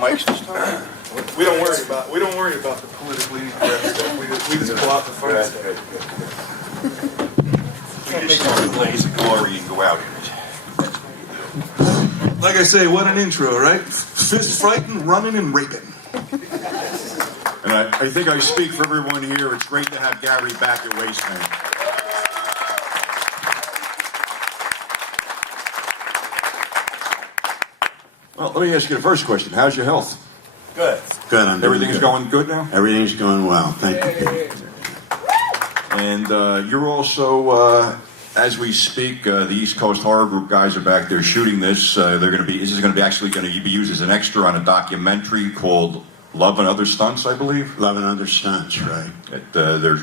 mics this time? We don't worry about the politically incorrect stuff. We just pull out the fun stuff. Can't make a blaze of glory and go out in it. Like I say, what an intro, right? Fist fighting, running, and raping. And I think I speak for everyone here. It's great to have Gary back at Wasteland. Well, let me ask you the first question. How's your health? Good. Good. Everything's going good now? Everything's going well. Thank you, Pete. And you're also, as we speak, the East Coast Horror Group guys are back there shooting this. This is going to be actually going to be used as an extra on a documentary called Love and Other Stunts, I believe. Love and Other Stunts, right. There's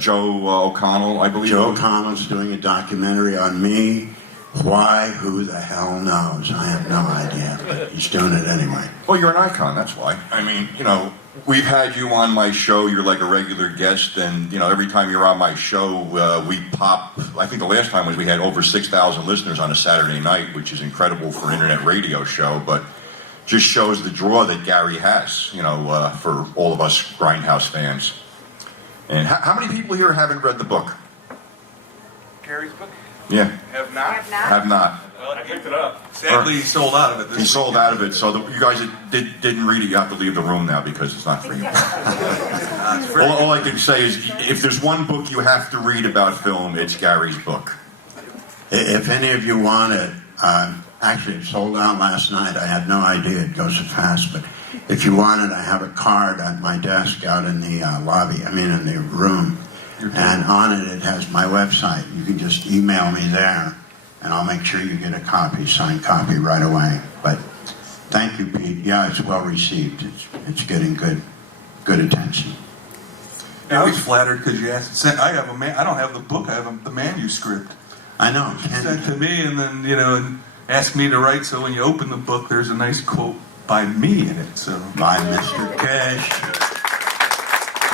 Joe O'Connell, I believe. Joe O'Connell's doing a documentary on me. Why? Who the hell knows? I have no idea, but he's doing it anyway. Well, you're an icon, that's why. I mean, you know, we've had you on my show. You're like a regular guest, and, you know, every time you're on my show, we pop. I think the last time was we had over 6,000 listeners on a Saturday night, which is incredible for an internet radio show, but just shows the draw that Gary has, you know, for all of us Grindhouse fans. And how many people here haven't read the book? Gary's book? Yeah. Have not? Have not. Well, I picked it up. Sadly, he sold out of it. He sold out of it, so you guys that didn't read it, you have to leave the room now because it's not for you. all I can say is, if there's one book you have to read about film, it's Gary's book. If any of you want it, actually it sold out last night. I had no idea it goes so fast, but if you want it, I have a card at my desk out in the lobby, in the room. And on it, it has my website. You can just email me there, and I'll make sure you get a copy, signed copy right away. But thank you, Pete. Yeah, it's well received. It's getting good attention. I was flattered because you asked. I don't have the book. I have the manuscript. I know. Sent to me, and then and asked me to write. So when you open the book, there's a nice quote by me in it. So by Mr. Cash.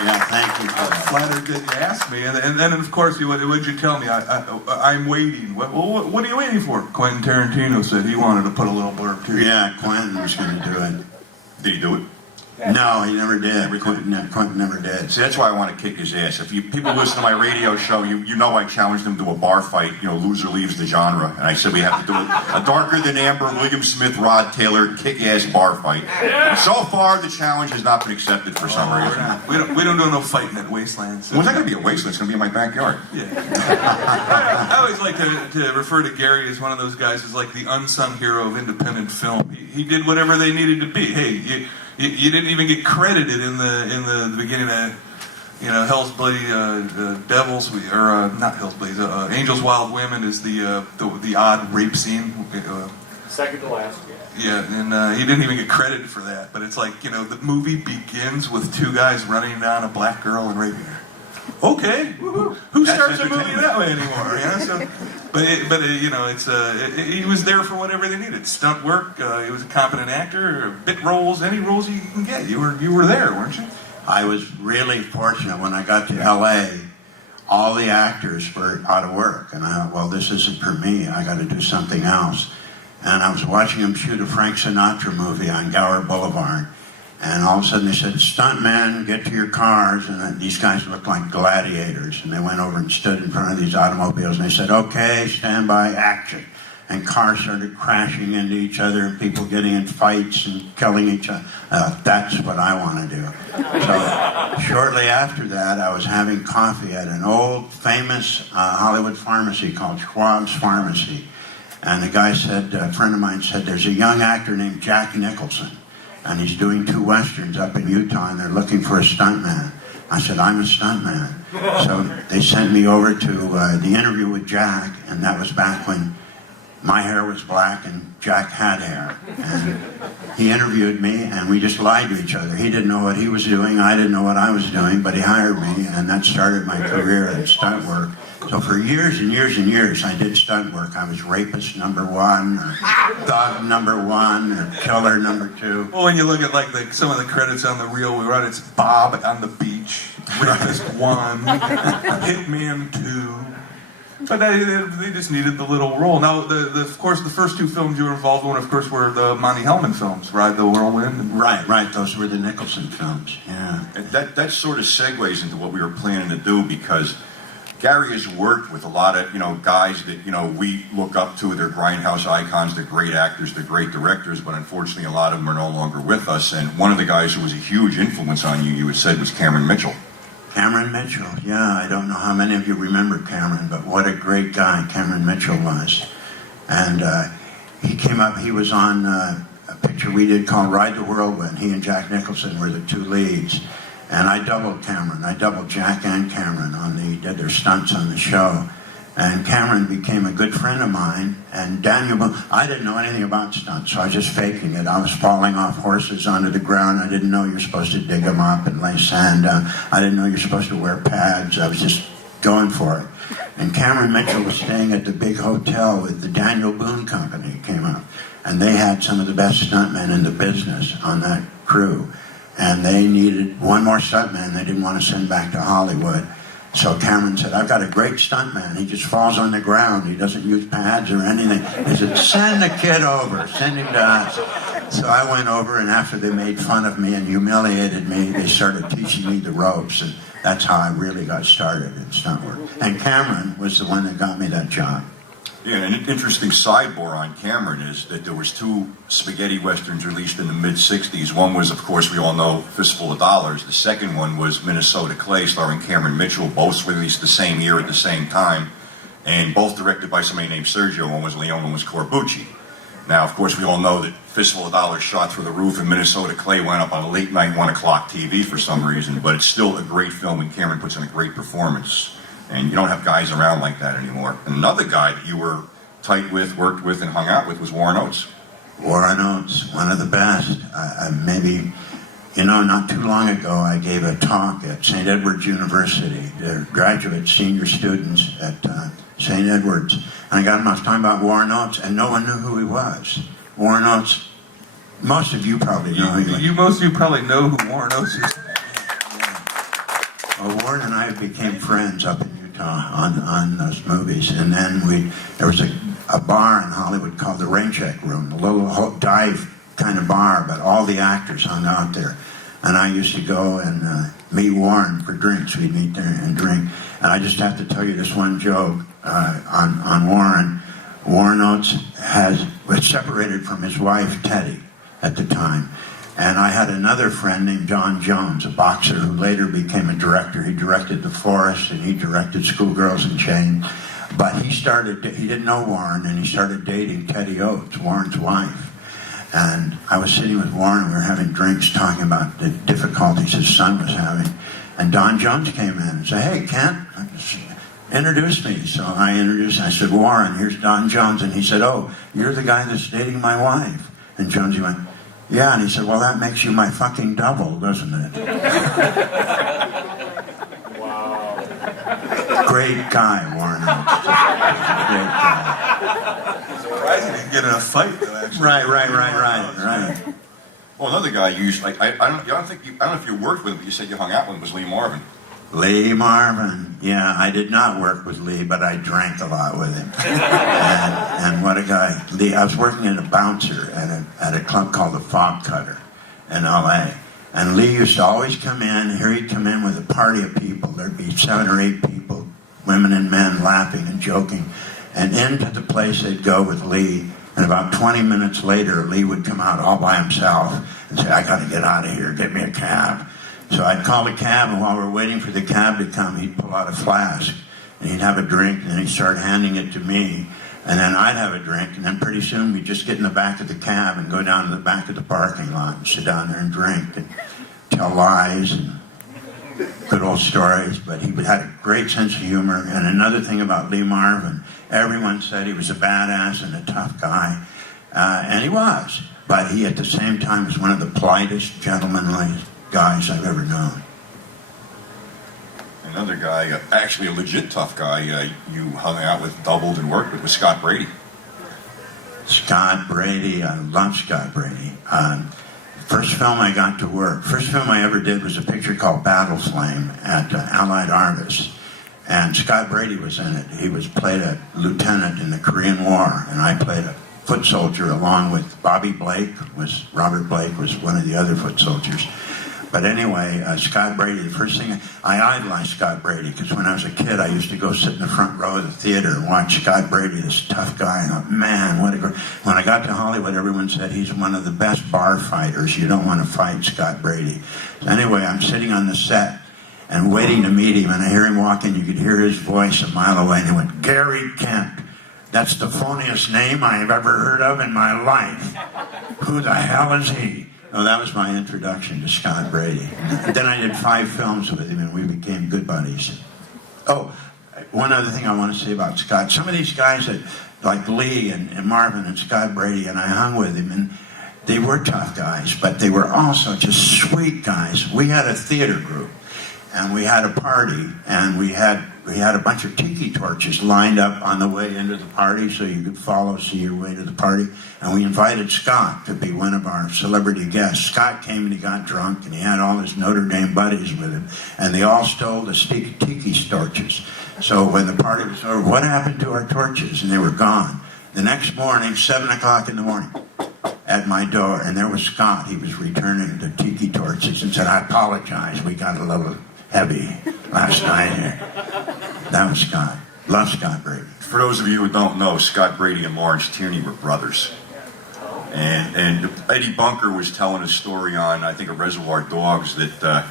Yeah, thank you. I was flattered that you asked me, and then of course, what did you tell me? I'm waiting. What are you waiting for? Quentin Tarantino said he wanted to put a little blurb too. Yeah, Quentin was going to do it. Did he do it? No, he never did. Quentin never did. See, that's why I want to kick his ass. If people listen to my radio show, you know I challenged him to a bar fight. You know, loser leaves the genre, and I said we have to do a darker than amber, William Smith, Rod Taylor, kick-ass bar fight. And so far, the challenge has not been accepted for some reason. We don't do no fighting at Wasteland. So. When's that going to be a Wasteland? It's going to be in my backyard. Yeah. I always like to refer to Gary as one of those guys who's like the unsung hero of independent film. He did whatever they needed to be. Hey, you didn't even get credited in the beginning of Hell's Bloody Devils, or not Hell's Bloody, Angels Wild Women is the odd rape scene. Second to last. Yeah, and he didn't even get credited for that. But it's like the movie begins with two guys running down a black girl and raping her. Okay, who starts a movie that way anymore? He was there for whatever they needed. Stunt work. He was a competent actor. Bit roles, any roles you can get. You were there, weren't you? I was really fortunate when I got to L.A. All the actors were out of work, and I thought, well, this isn't for me. I got to do something else. And I was watching them shoot a Frank Sinatra movie on Gower Boulevard. And all of a sudden they said, stuntmen, get to your cars. And these guys looked like gladiators. And they went over and stood in front of these automobiles. And they said, okay, stand by, action. And cars started crashing into each other and people getting in fights and killing each other. That's what I want to do. So shortly after that, I was having coffee at an old famous Hollywood pharmacy called Schwab's Pharmacy. And the guy said, a friend of mine said, there's a young actor named Jack Nicholson. And he's doing 2 westerns up in Utah, and they're looking for a stuntman. I said, I'm a stuntman. So they sent me over to the interview with Jack, and that was back when my hair was black and Jack had hair. And he interviewed me, and we just lied to each other. He didn't know what he was doing, I didn't know what I was doing, but he hired me, and that started my career in stunt work. So for years and years and years, I did stunt work. I was rapist number 1, or dog number 1, or killer number 2. Well, when you look at some of the credits on the reel we run, it's Bob on the beach, rapist 1, hitman 2. But they just needed the little role. Now, of course, the first two films you were involved in, of course, were the Monty Hellman films, Ride the Whirlwind. And Right. Those were the Nicholson films. Yeah. And that sort of segues into what we were planning to do, because Gary has worked with a lot of, guys that, we look up to. They're grindhouse icons, they're great actors, they're great directors, but unfortunately a lot of them are no longer with us. And one of the guys who was a huge influence on you had said, was Cameron Mitchell. Cameron Mitchell, yeah, I don't know how many of you remember Cameron, but what a great guy Cameron Mitchell was. And he came up, he was on a picture we did called Ride the Whirlwind. He and Jack Nicholson were the two leads. And I doubled Cameron. I doubled Jack and Cameron did their stunts on the show. And Cameron became a good friend of mine. And Daniel Boone, I didn't know anything about stunts, so I was just faking it. I was falling off horses onto the ground. I didn't know you're supposed to dig them up and lay sand down. I didn't know you're supposed to wear pads. I was just going for it. And Cameron Mitchell was staying at the big hotel with the Daniel Boone Company, came up. And they had some of the best stuntmen in the business on that crew. And they needed one more stuntman they didn't want to send back to Hollywood. So Cameron said, I've got a great stuntman. He just falls on the ground. He doesn't use pads or anything. He said, send the kid over. Send him to us. So I went over, and after they made fun of me and humiliated me, they started teaching me the ropes. And that's how I really got started in stunt work. And Cameron was the one that got me that job. Yeah, and an interesting sidebar on Cameron is that there was two spaghetti westerns released in the mid-'60s. One was, of course, we all know, Fistful of Dollars. The second one was Minnesota Clay, starring Cameron Mitchell. Both were released the same year at the same time, and both directed by somebody named Sergio. One was Leone, one was Corbucci. Now, of course, we all know that Fistful of Dollars shot through the roof, and Minnesota Clay went up on a late-night 1 o'clock TV for some reason, but it's still a great film, and Cameron puts in a great performance. And you don't have guys around like that anymore. And another guy that you were tight with, worked with, and hung out with was Warren Oates. Warren Oates, one of the best. Maybe, not too long ago, I gave a talk at St. Edward's University. They're graduate senior students at St. Edward's. And I was talking about Warren Oates, and no one knew who he was. Warren Oates, most of you probably know who he was. Most of you probably know who Warren Oates is. Well, Warren and I became friends up in Utah on those movies, and then there was a bar in Hollywood called the Rain Check Room, a little dive kind of bar, but all the actors hung out there. And I used to go and meet Warren for drinks. We'd meet there and drink. And I just have to tell you this one joke on Warren. Warren Oates was separated from his wife, Teddy, at the time. And I had another friend named John Jones, a boxer who later became a director. He directed The Forest, and he directed Schoolgirls in Chains. But he didn't know Warren, and he started dating Teddy Oates, Warren's wife. And I was sitting with Warren, and we were having drinks talking about the difficulties his son was having. And Don Jones came in and said, hey, Kent, introduce me. So I introduced him. I said, Warren, here's Don Jones. And he said, oh, you're the guy that's dating my wife. And Jonesy went, yeah. And he said, well, that makes you my fucking double, doesn't it? Wow. Great guy, Warren Oates. Great guy. Surprising he didn't get in a fight, though, actually. Right. Well, another guy you used, I don't know if you worked with him, but you said you hung out with him, was Lee Marvin. Lee Marvin. Yeah, I did not work with Lee, but I drank a lot with him. and what a guy. Lee, I was working as a bouncer at a club called the Fog Cutter in L.A. And Lee used to always come in. Here he'd come in with a party of people. There'd be 7 or 8 people, women and men, laughing and joking. And into the place they'd go with Lee. And about 20 minutes later, Lee would come out all by himself and say, I got to get out of here. Get me a cab. So I'd call a cab, and while we were waiting for the cab to come, he'd pull out a flask, and he'd have a drink, and then he'd start handing it to me, and then I'd have a drink, and then pretty soon we'd just get in the back of the cab and go down to the back of the parking lot and sit down there and drink and tell lies and good old stories. But he had a great sense of humor. And another thing about Lee Marvin, everyone said he was a badass and a tough guy, and he was. But he, at the same time, was one of the politest, gentlemanly guys I've ever known. Another guy, actually a legit tough guy, you hung out with, doubled, and worked with, was Scott Brady. Scott Brady, I love Scott Brady. First film I ever did was a picture called Battle Flame at Allied Artists. And Scott Brady was in it. He played a lieutenant in the Korean War, and I played a foot soldier along with Robert Blake was one of the other foot soldiers. But anyway, Scott Brady, the first thing, I idolized Scott Brady because when I was a kid, I used to go sit in the front row of the theater and watch Scott Brady, this tough guy, and I thought, man, what a great... When I got to Hollywood, everyone said he's one of the best bar fighters. You don't want to fight Scott Brady. So anyway, I'm sitting on the set and waiting to meet him, and I hear him walk in. You could hear his voice a mile away, and he went, "Gary Kent. That's the phoniest name I've ever heard of in my life. Who the hell is he?" Oh, that was my introduction to Scott Brady. And then I did 5 films with him, and we became good buddies. Oh, one other thing I want to say about Scott. Some of these guys, that, like Lee and Marvin and Scott Brady, and I hung with him, and they were tough guys, but they were also just sweet guys. We had a theater group, and we had a party, and we had a bunch of tiki torches lined up on the way into the party so you could see your way to the party. And we invited Scott to be one of our celebrity guests. Scott came and he got drunk, and he had all his Notre Dame buddies with him, and they all stole the tiki torches. So when the party was over, what happened to our torches? And they were gone. The next morning, 7 o'clock in the morning, at my door, and there was Scott. He was returning the tiki torches and said, "I apologize, we got a little heavy last night here." That was Scott. Love Scott Brady. For those of you who don't know, Scott Brady and Lawrence Tierney were brothers. And Eddie Bunker was telling a story on, I think, a Reservoir Dogs, that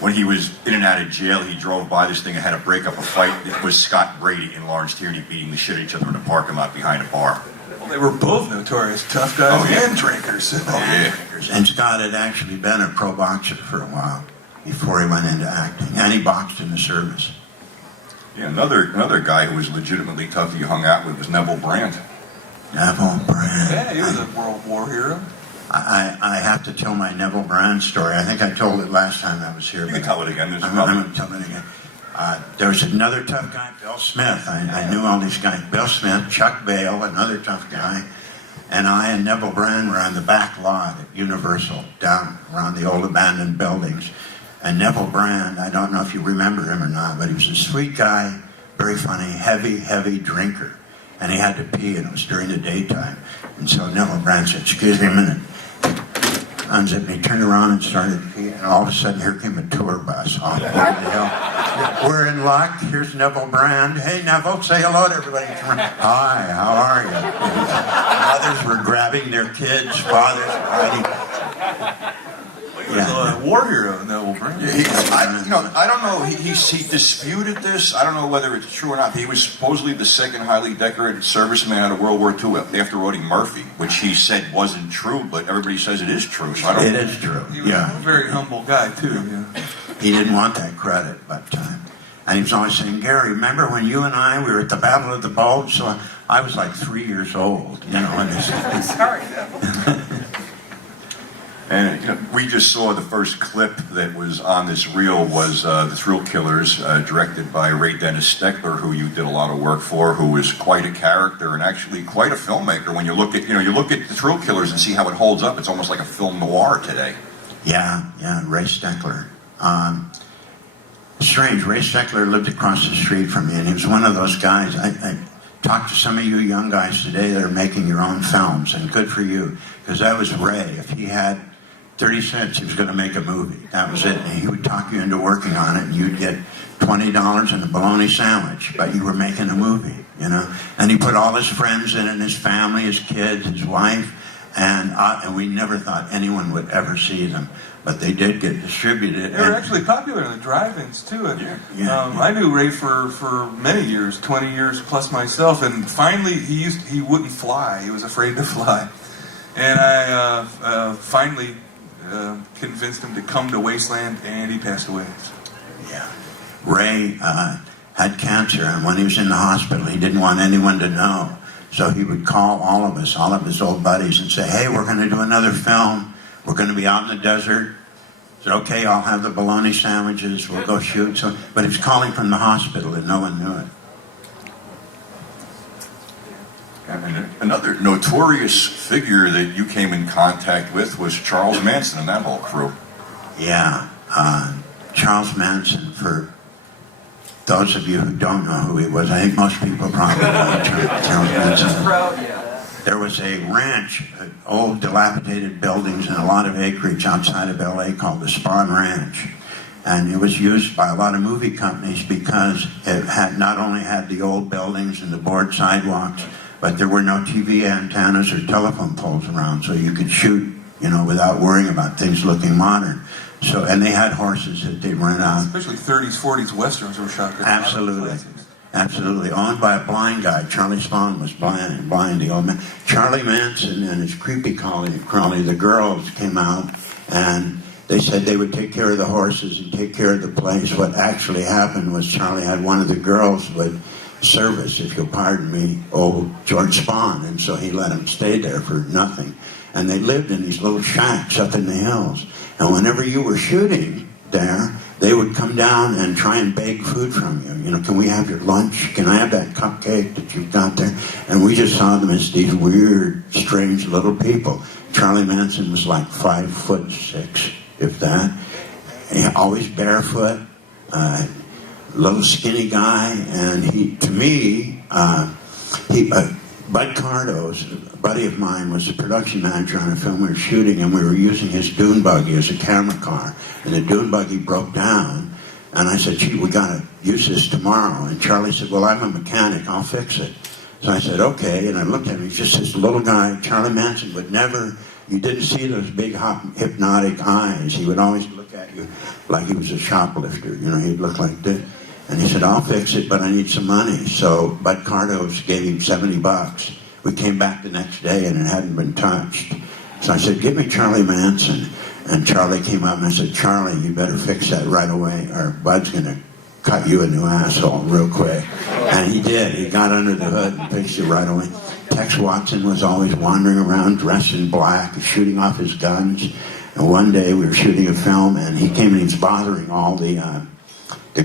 when he was in and out of jail, he drove by this thing and had to break up a fight. It was Scott Brady and Lawrence Tierney beating the shit out of each other in a parking lot behind a bar. Well, they were both notorious tough guys and drinkers. Oh, yeah. And Scott had actually been a pro boxer for a while before he went into acting. And he boxed in the service. Yeah, another guy who was legitimately tough that you hung out with was Neville Brandt. Neville Brand. Yeah, he was a World War hero. I have to tell my Neville Brand story. I think I told it last time I was here. You can tell it again. I'm going to tell it again. There was another tough guy, Bill Smith. I knew all these guys. Bill Smith, Chuck Bale, another tough guy. And I and Neville Brand were on the back lot at Universal, down around the old abandoned buildings. And Neville Brand, I don't know if you remember him or not, but he was a sweet guy, very funny, heavy drinker. And he had to pee, and it was during the daytime. And so Neville Brand said, "Excuse me a minute." Unzipped, and he turned around and started peeing, and all of a sudden here came a tour bus off the hill. "We're in luck. Here's Neville Brand. Hey, Neville, say hello to everybody." "Hi, how are you?" Mothers were grabbing their kids, fathers were hiding. He was a war hero, Neville Brand. I don't know. He disputed this. I don't know whether it's true or not. He was supposedly the second highly decorated serviceman out of World War II after Eddie Murphy, which he said wasn't true, but everybody says it is true. So I don't. It is true. He was a very humble guy too. Yeah. He didn't want that credit, but and he was always saying, "Gary, remember when you and I were at the Battle of the Bulge?" So I was like 3 years old, you know. And Sorry, Neville. And we just saw the first clip that was on this reel was The Thrill Killers, directed by Ray Dennis Steckler, who you did a lot of work for, who is quite a character and actually quite a filmmaker. When you look at The Thrill Killers and see how it holds up, it's almost like a film noir today. Yeah, Ray Steckler. Strange, Ray Steckler lived across the street from me, and he was one of those guys. I talked to some of you young guys today that are making your own films, and good for you, because that was Ray. If he had 30 cents, he was going to make a movie. That was it. And he would talk you into working on it, and you'd get $20 and a bologna sandwich, but you were making a movie, you know. And he put all his friends in it, his family, his kids, his wife, and we never thought anyone would ever see them. But they did get distributed. They were actually popular in the drive-ins too. Yeah. I knew Ray for many years, 20 years plus myself, and finally he wouldn't fly. He was afraid to fly, and I finally convinced him to come to Wasteland, and he passed away. Yeah. Ray had cancer, and when he was in the hospital, he didn't want anyone to know. So he would call all of us, all of his old buddies, and say, "Hey, we're going to do another film. We're going to be out in the desert." I said, "Okay, I'll have the bologna sandwiches. We'll go shoot." But he was calling from the hospital, and no one knew it. And another notorious figure that you came in contact with was Charles Manson and that whole crew. Yeah. Charles Manson, for those of you who don't know who he was, I think most people probably know Charlie Manson. There was a ranch, old dilapidated buildings and a lot of acreage outside of LA called the Spawn Ranch. And it was used by a lot of movie companies because it had not only had the old buildings and the board sidewalks, but there were no TV antennas or telephone poles around, so you could shoot, without worrying about things looking modern. So, and they had horses that they'd rent out. Especially 30s, 40s westerns were shot there. Absolutely. Absolutely. Owned by a blind guy. Charlie Spawn was blind, the old man. Charlie Manson and his creepy crowley, the girls came out and they said they would take care of the horses and take care of the place. What actually happened was Charlie had one of the girls with service, if you'll pardon me, old George Spawn, and so he let him stay there for nothing. And they lived in these little shacks up in the hills. And whenever you were shooting there, they would come down and try and beg food from you. Can we have your lunch? Can I have that cupcake that you've got there? And we just saw them as these weird, strange little people. Charlie Manson was like 5'6", if that. Always barefoot, little skinny guy. And Bud Cardo's, a buddy of mine, was a production manager on a film we were shooting, and we were using his dune buggy as a camera car. And the dune buggy broke down, and I said, gee, we got to use this tomorrow. And Charlie said, well, I'm a mechanic, I'll fix it. So I said, okay, and I looked at him, he's just this little guy. Charlie Manson would never, you didn't see those big hypnotic eyes. He would always look at you like he was a shoplifter, he'd look like this. And he said, I'll fix it, but I need some money. So Bud Cardos gave him $70. We came back the next day and it hadn't been touched. So I said, give me Charlie Manson. And Charlie came up and I said, Charlie, you better fix that right away or Bud's going to cut you a new asshole real quick. And he did. He got under the hood and fixed it right away. Tex Watson was always wandering around dressed in black, shooting off his guns. And one day we were shooting a film and he came and he was bothering all the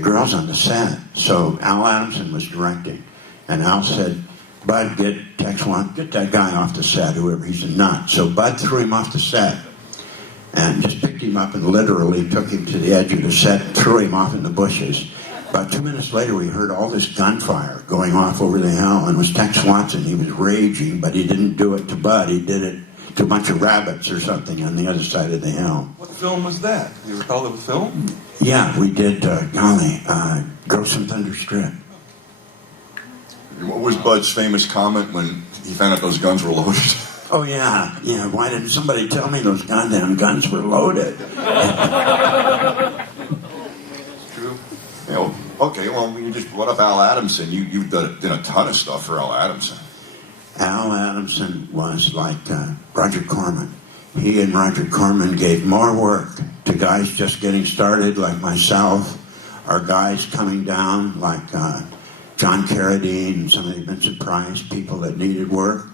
girls on the set. So Al Adamson was directing. And Al said, Bud, get that guy off the set, whoever, he's a nut. So Bud threw him off the set and just picked him up and literally took him to the edge of the set and threw him off in the bushes. About 2 minutes later, we heard all this gunfire going off over the hill, and it was Tex Watson. He was raging, but he didn't do it to Bud. He did it to a bunch of rabbits or something on the other side of the hill. What film was that? Do you recall the film? Yeah, we did, Girls from Thunder Strip. What was Bud's famous comment when he found out those guns were loaded? Oh, yeah, why didn't somebody tell me those goddamn guns were loaded? True. Okay, well, you just brought up Al Adamson. You've done a ton of stuff for Al Adamson. Al Adamson was like Roger Corman. He and Roger Corman gave more work to guys just getting started like myself, or guys coming down like John Carradine and some of the Vincent Price, people that needed work.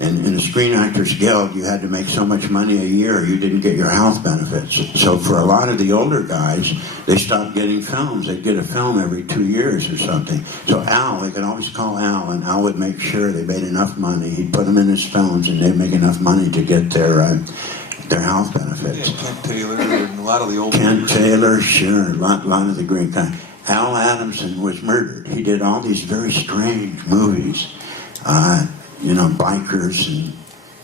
And in the Screen Actors Guild, you had to make so much money a year, you didn't get your health benefits. So for a lot of the older guys, they stopped getting films. They'd get a film every 2 years or something. So Al, they could always call Al, and Al would make sure they made enough money. He'd put them in his films, and they'd make enough money to get their health benefits. Yeah, Kent Taylor and a lot of the old Kent Taylor, sure, a lot of the great guys. Al Adamson was murdered. He did all these very strange movies. Bikers and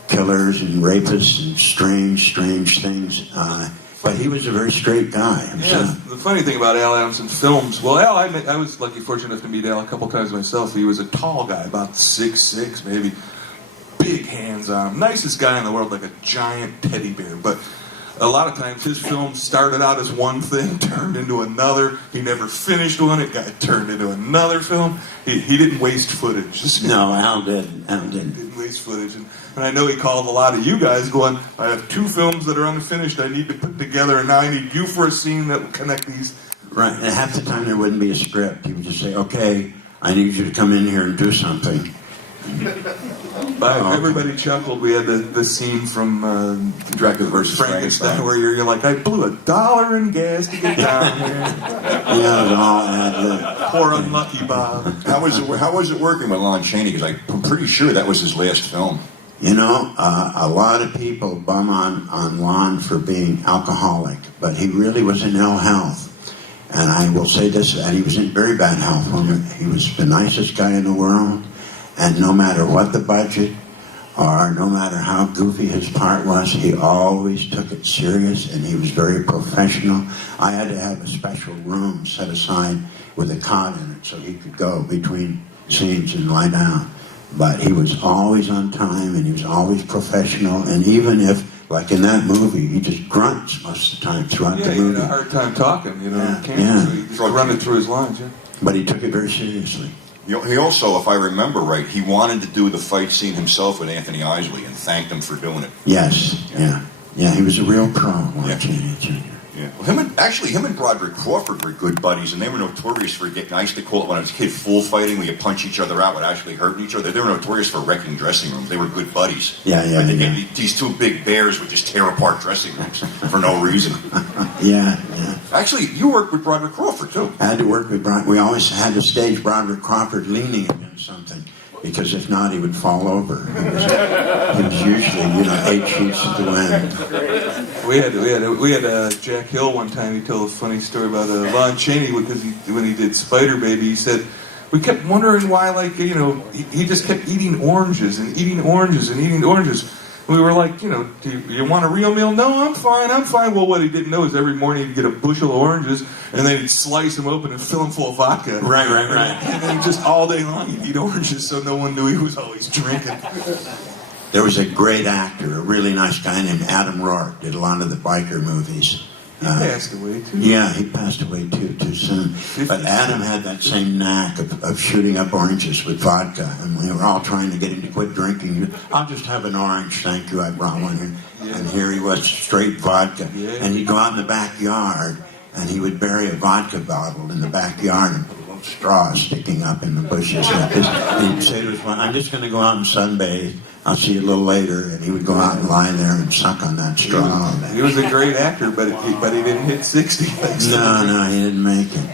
killers and rapists and strange things. But he was a very straight guy himself. Yeah, the funny thing about Al Adamson's films, well, Al, I was fortunate enough to meet Al a couple times myself. He was a tall guy, about 6'6", maybe. Big hands on him. Nicest guy in the world, like a giant teddy bear. But a lot of times his films started out as one thing, turned into another. He never finished one. It got turned into another film. He didn't waste footage. No, Al didn't. Didn't waste footage. And I know he called a lot of you guys going, I have 2 films that are unfinished I need to put together, and now I need you for a scene that will connect these. Right, and half the time there wouldn't be a script. He would just say, okay, I need you to come in here and do something. Everybody chuckled. We had the scene from Dracula versus Frankenstein where you're like, I blew $1 in gas to get down here. Yeah, it was all ad-lib. Poor unlucky Bob. How was it working with Lon Chaney? Because I'm pretty sure that was his last film. A lot of people bum on Lon for being alcoholic, but he really was in ill health. And I will say this, that he was in very bad health. He was the nicest guy in the world, and no matter what the budget, or no matter how goofy his part was, he always took it serious, and he was very professional. I had to have a special room set aside with a cot in it so he could go between scenes and lie down. But he was always on time, and he was always professional, and even if, like in that movie, he just grunts most of the time throughout the he movie. had a hard time talking, you know, Yeah, can't yeah. so he just running through his lines, yeah. But he took it very seriously. He also, if I remember right, he wanted to do the fight scene himself with Anthony Isley and thanked him for doing it. Yes, yeah. Yeah, he was a real pro, watching it, Junior. Yeah. Well, him and Broderick Crawford were good buddies, and they were notorious for getting, I used to call it when I was a kid, fool fighting, where you punch each other out without actually hurting each other. They were notorious for wrecking dressing rooms. They were good buddies. Yeah, yeah, But they yeah. these two big bears would just tear apart dressing rooms for no reason. Yeah, yeah. Actually, you worked with Broderick Crawford, too. I had to work with Broderick. We always had to stage Broderick Crawford leaning against something, because if not, he would fall over. He was usually, 8 sheets to the wind. We had Jack Hill one time. He told a funny story about Lon Chaney, because when he did Spider Baby, he said, we kept wondering why, he just kept eating oranges and eating oranges and eating oranges. We were like, do you want a real meal? No, I'm fine. Well, what he didn't know is every morning he'd get a bushel of oranges, and then he'd slice them open and fill them full of vodka. Right. And then just all day long he'd eat oranges, so no one knew he was always drinking. There was a great actor, a really nice guy named Adam Rourke, did a lot of the biker movies. He passed away, too. Yeah, he passed away too soon. But Adam had that same knack of shooting up oranges with vodka, and we were all trying to get him to quit drinking. I'll just have an orange, thank you, I brought one in. Yeah. And here he was, straight vodka. Yeah. And he'd go out in the backyard, and he would bury a vodka bottle in the backyard and put a little straw sticking up in the bushes. And he'd say to his wife, I'm just going to go out and sunbathe. I'll see you a little later. And he would go out and lie there and suck on that straw. He was a great actor, but he didn't hit 60. No, he didn't make it.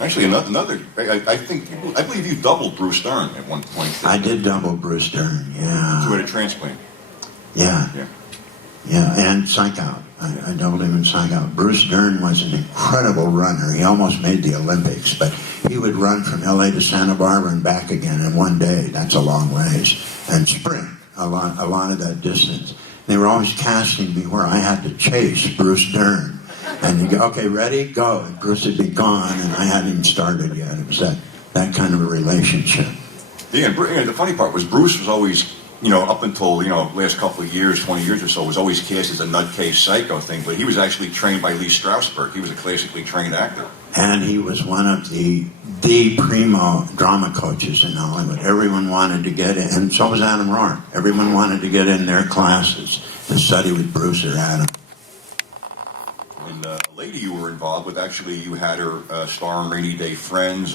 Actually, another, I believe you doubled Bruce Dern at one point. I did double Bruce Dern, You yeah. had a transplant. Yeah, Yeah. and Psych Out. I doubled him in Psych Out. Bruce Dern was an incredible runner. He almost made the Olympics, but he would run from LA to Santa Barbara and back again in one day. That's a long ways. And sprint a lot of that distance. They were always casting me where I had to chase Bruce Dern. And you go, okay, ready, go. And Bruce would be gone, and I hadn't even started yet. It was that kind of a relationship. Yeah, and the funny part was Bruce was always, up until, last couple of years, 20 years or so, was always cast as a nutcase psycho thing, but he was actually trained by Lee Strasberg. He was a classically trained actor. And he was one of the primo drama coaches in Hollywood. Everyone wanted to get in, and so was Adam Rourke. Everyone wanted to get in their classes to study with Bruce or Adam. And a lady you were involved with, actually, you had her star in Rainy Day Friends.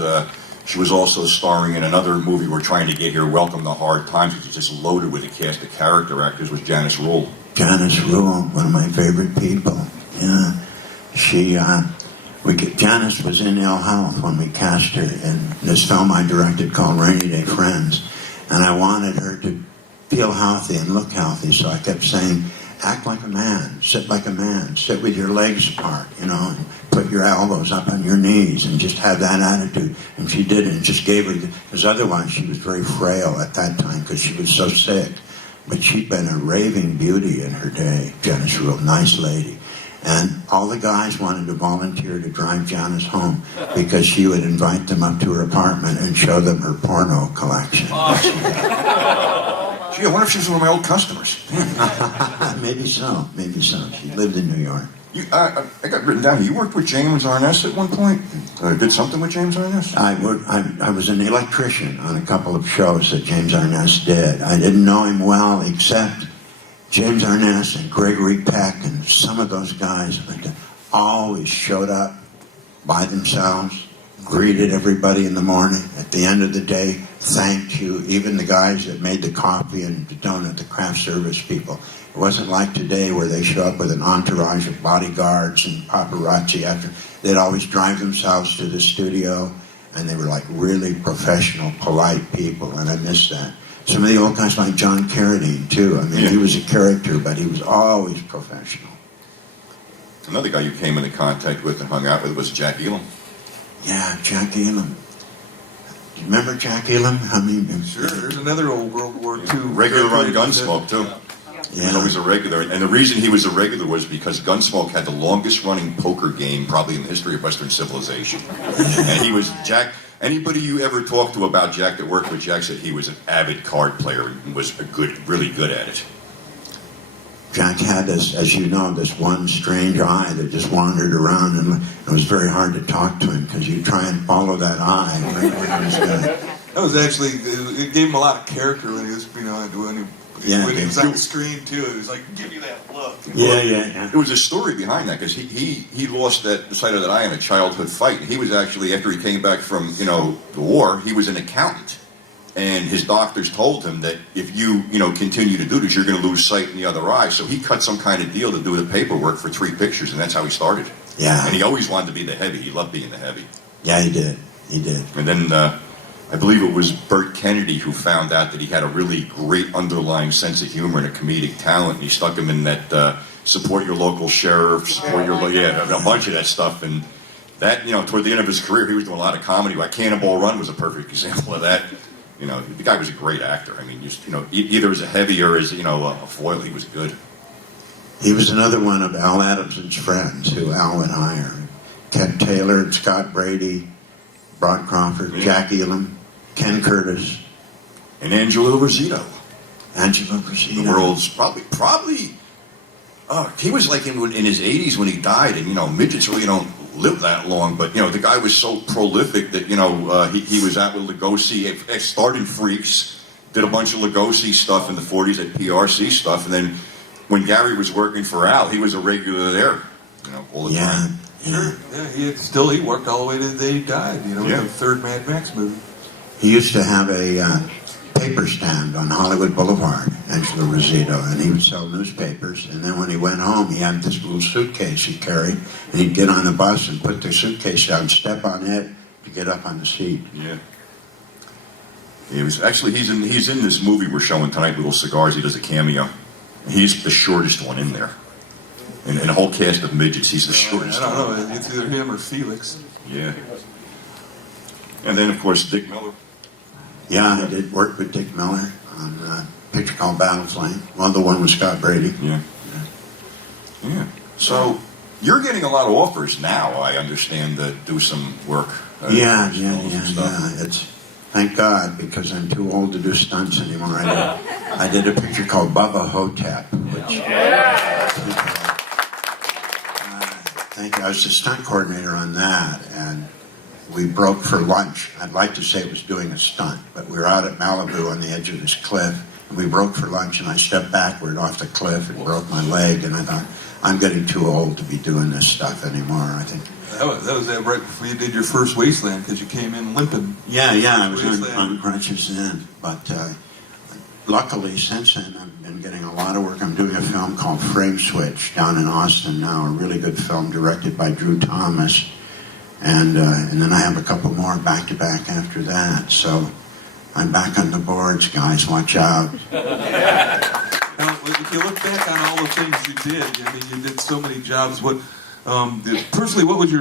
She was also starring in another movie we're trying to get here, Welcome to Hard Times, which is just loaded with a cast of character actors, was Janice Rule. Janice Rule, one of my favorite people. Yeah, Janice was in ill health when we cast her in this film I directed called Rainy Day Friends, and I wanted her to feel healthy and look healthy, so I kept saying, act like a man, sit like a man, sit with your legs apart, and put your elbows up on your knees and just have that attitude. And she did it and just gave her, because otherwise she was very frail at that time because she was so sick. But she'd been a raving beauty in her day, Janice Rule, nice lady. And all the guys wanted to volunteer to drive Janice home because she would invite them up to her apartment and show them her porno collection. Gee, I wonder if she was one of my old customers. Maybe so. She lived in New York. I got written down, you worked with James Arness at one point? Did something with James Arness? I was an electrician on a couple of shows that James Arness did. I didn't know him well, except James Arness and Gregory Peck and some of those guys always showed up by themselves, greeted everybody in the morning. At the end of the day, thanked you, even the guys that made the coffee and the donut, the craft service people. It wasn't like today where they show up with an entourage of bodyguards and paparazzi after. They'd always drive themselves to the studio, and they were like really professional, polite people, and I miss that. Some of the old guys like John Carradine, too. I mean, He was a character, but he was always professional. Another guy you came into contact with and hung out with was Jack Elam. Yeah, Jack Elam. You remember Jack Elam? I mean, Sure, there's another old World War II. Regular on Gunsmoke, too. He was yeah. always a regular. And the reason he was a regular was because Gunsmoke had the longest running poker game probably in the history of Western civilization. And he was Jack. Anybody you ever talked to about Jack that worked with Jack said he was an avid card player and was really good at it. Jack had this, as you know, this one strange eye that just wandered around, and it was very hard to talk to him because you try and follow that eye. When he was going. That was actually, it gave him a lot of character when he was, when he was on screen too. It was like, give you that look. Yeah. There was a story behind that because he lost the sight of that eye in a childhood fight. He was actually, after he came back from the war, he was an accountant. And his doctors told him that if you continue to do this, you're going to lose sight in the other eye. So he cut some kind of deal to do the paperwork for 3 pictures, and that's how he started. Yeah. And he always wanted to be the heavy. He loved being the heavy. Yeah, he did. And then I believe it was Burt Kennedy who found out that he had a really great underlying sense of humor and a comedic talent. And he stuck him in that support your local sheriff, support your a bunch of that stuff. And that toward the end of his career, he was doing a lot of comedy. Like Cannonball Run was a perfect example of that. The guy was a great actor. I mean, either as a heavy or as a foil, he was good. he was another one of Al Adamson's friends who Al would hire. Ted Taylor, Scott Brady, Broad Crawford, Jack Elam, Ken Curtis, And Angelo Rosito. Angelo Rosito. The world's probably. He was like in his 80s when he died, and midgets really don't live that long. But the guy was so prolific that he was out with Lugosi. Started Freaks, did a bunch of Lugosi stuff in the 40s at PRC stuff, and then when Gary was working for Al, he was a regular there, all the time. Yeah. Yeah, he worked all the way to the day he died. The third Mad Max movie. He used to have a paper stand on Hollywood Boulevard, Angelo Rosito, and he would sell newspapers. And then when he went home, he had this little suitcase he carried, and he'd get on a bus and put the suitcase down, step on it to get up on the seat. Yeah. He was actually he's in this movie we're showing tonight, Little Cigars. He does a cameo. He's the shortest one in there. In a whole cast of midgets, he's the shortest I don't one. know. It's either him or Felix. Yeah. And then of course Dick Miller. Yeah, I did work with Dick Miller on a picture called Battle Flame. Well, the one with Scott Brady. Yeah. So you're getting a lot of offers now, I understand, to do some work. Yeah. Stuff. It's thank God, because I'm too old to do stunts anymore. I did a picture called Bubba Hotep, which thank you. I was the stunt coordinator on that, and we broke for lunch. I'd like to say it was doing a stunt, but we were out at Malibu on the edge of this cliff, and we broke for lunch, and I stepped backward off the cliff and broke my leg, and I thought, I'm getting too old to be doing this stuff anymore, I think. That was right before you did your first Wasteland, because you came in limping. Yeah, I was on crutches then, but luckily since then I've been getting a lot of work. I'm doing a film called Frame Switch down in Austin now, a really good film directed by Drew Thomas. And then I have a couple more back-to-back after that. So I'm back on the boards, guys. Watch out. Now, if you look back on all the things you did, you did so many jobs. Personally, what would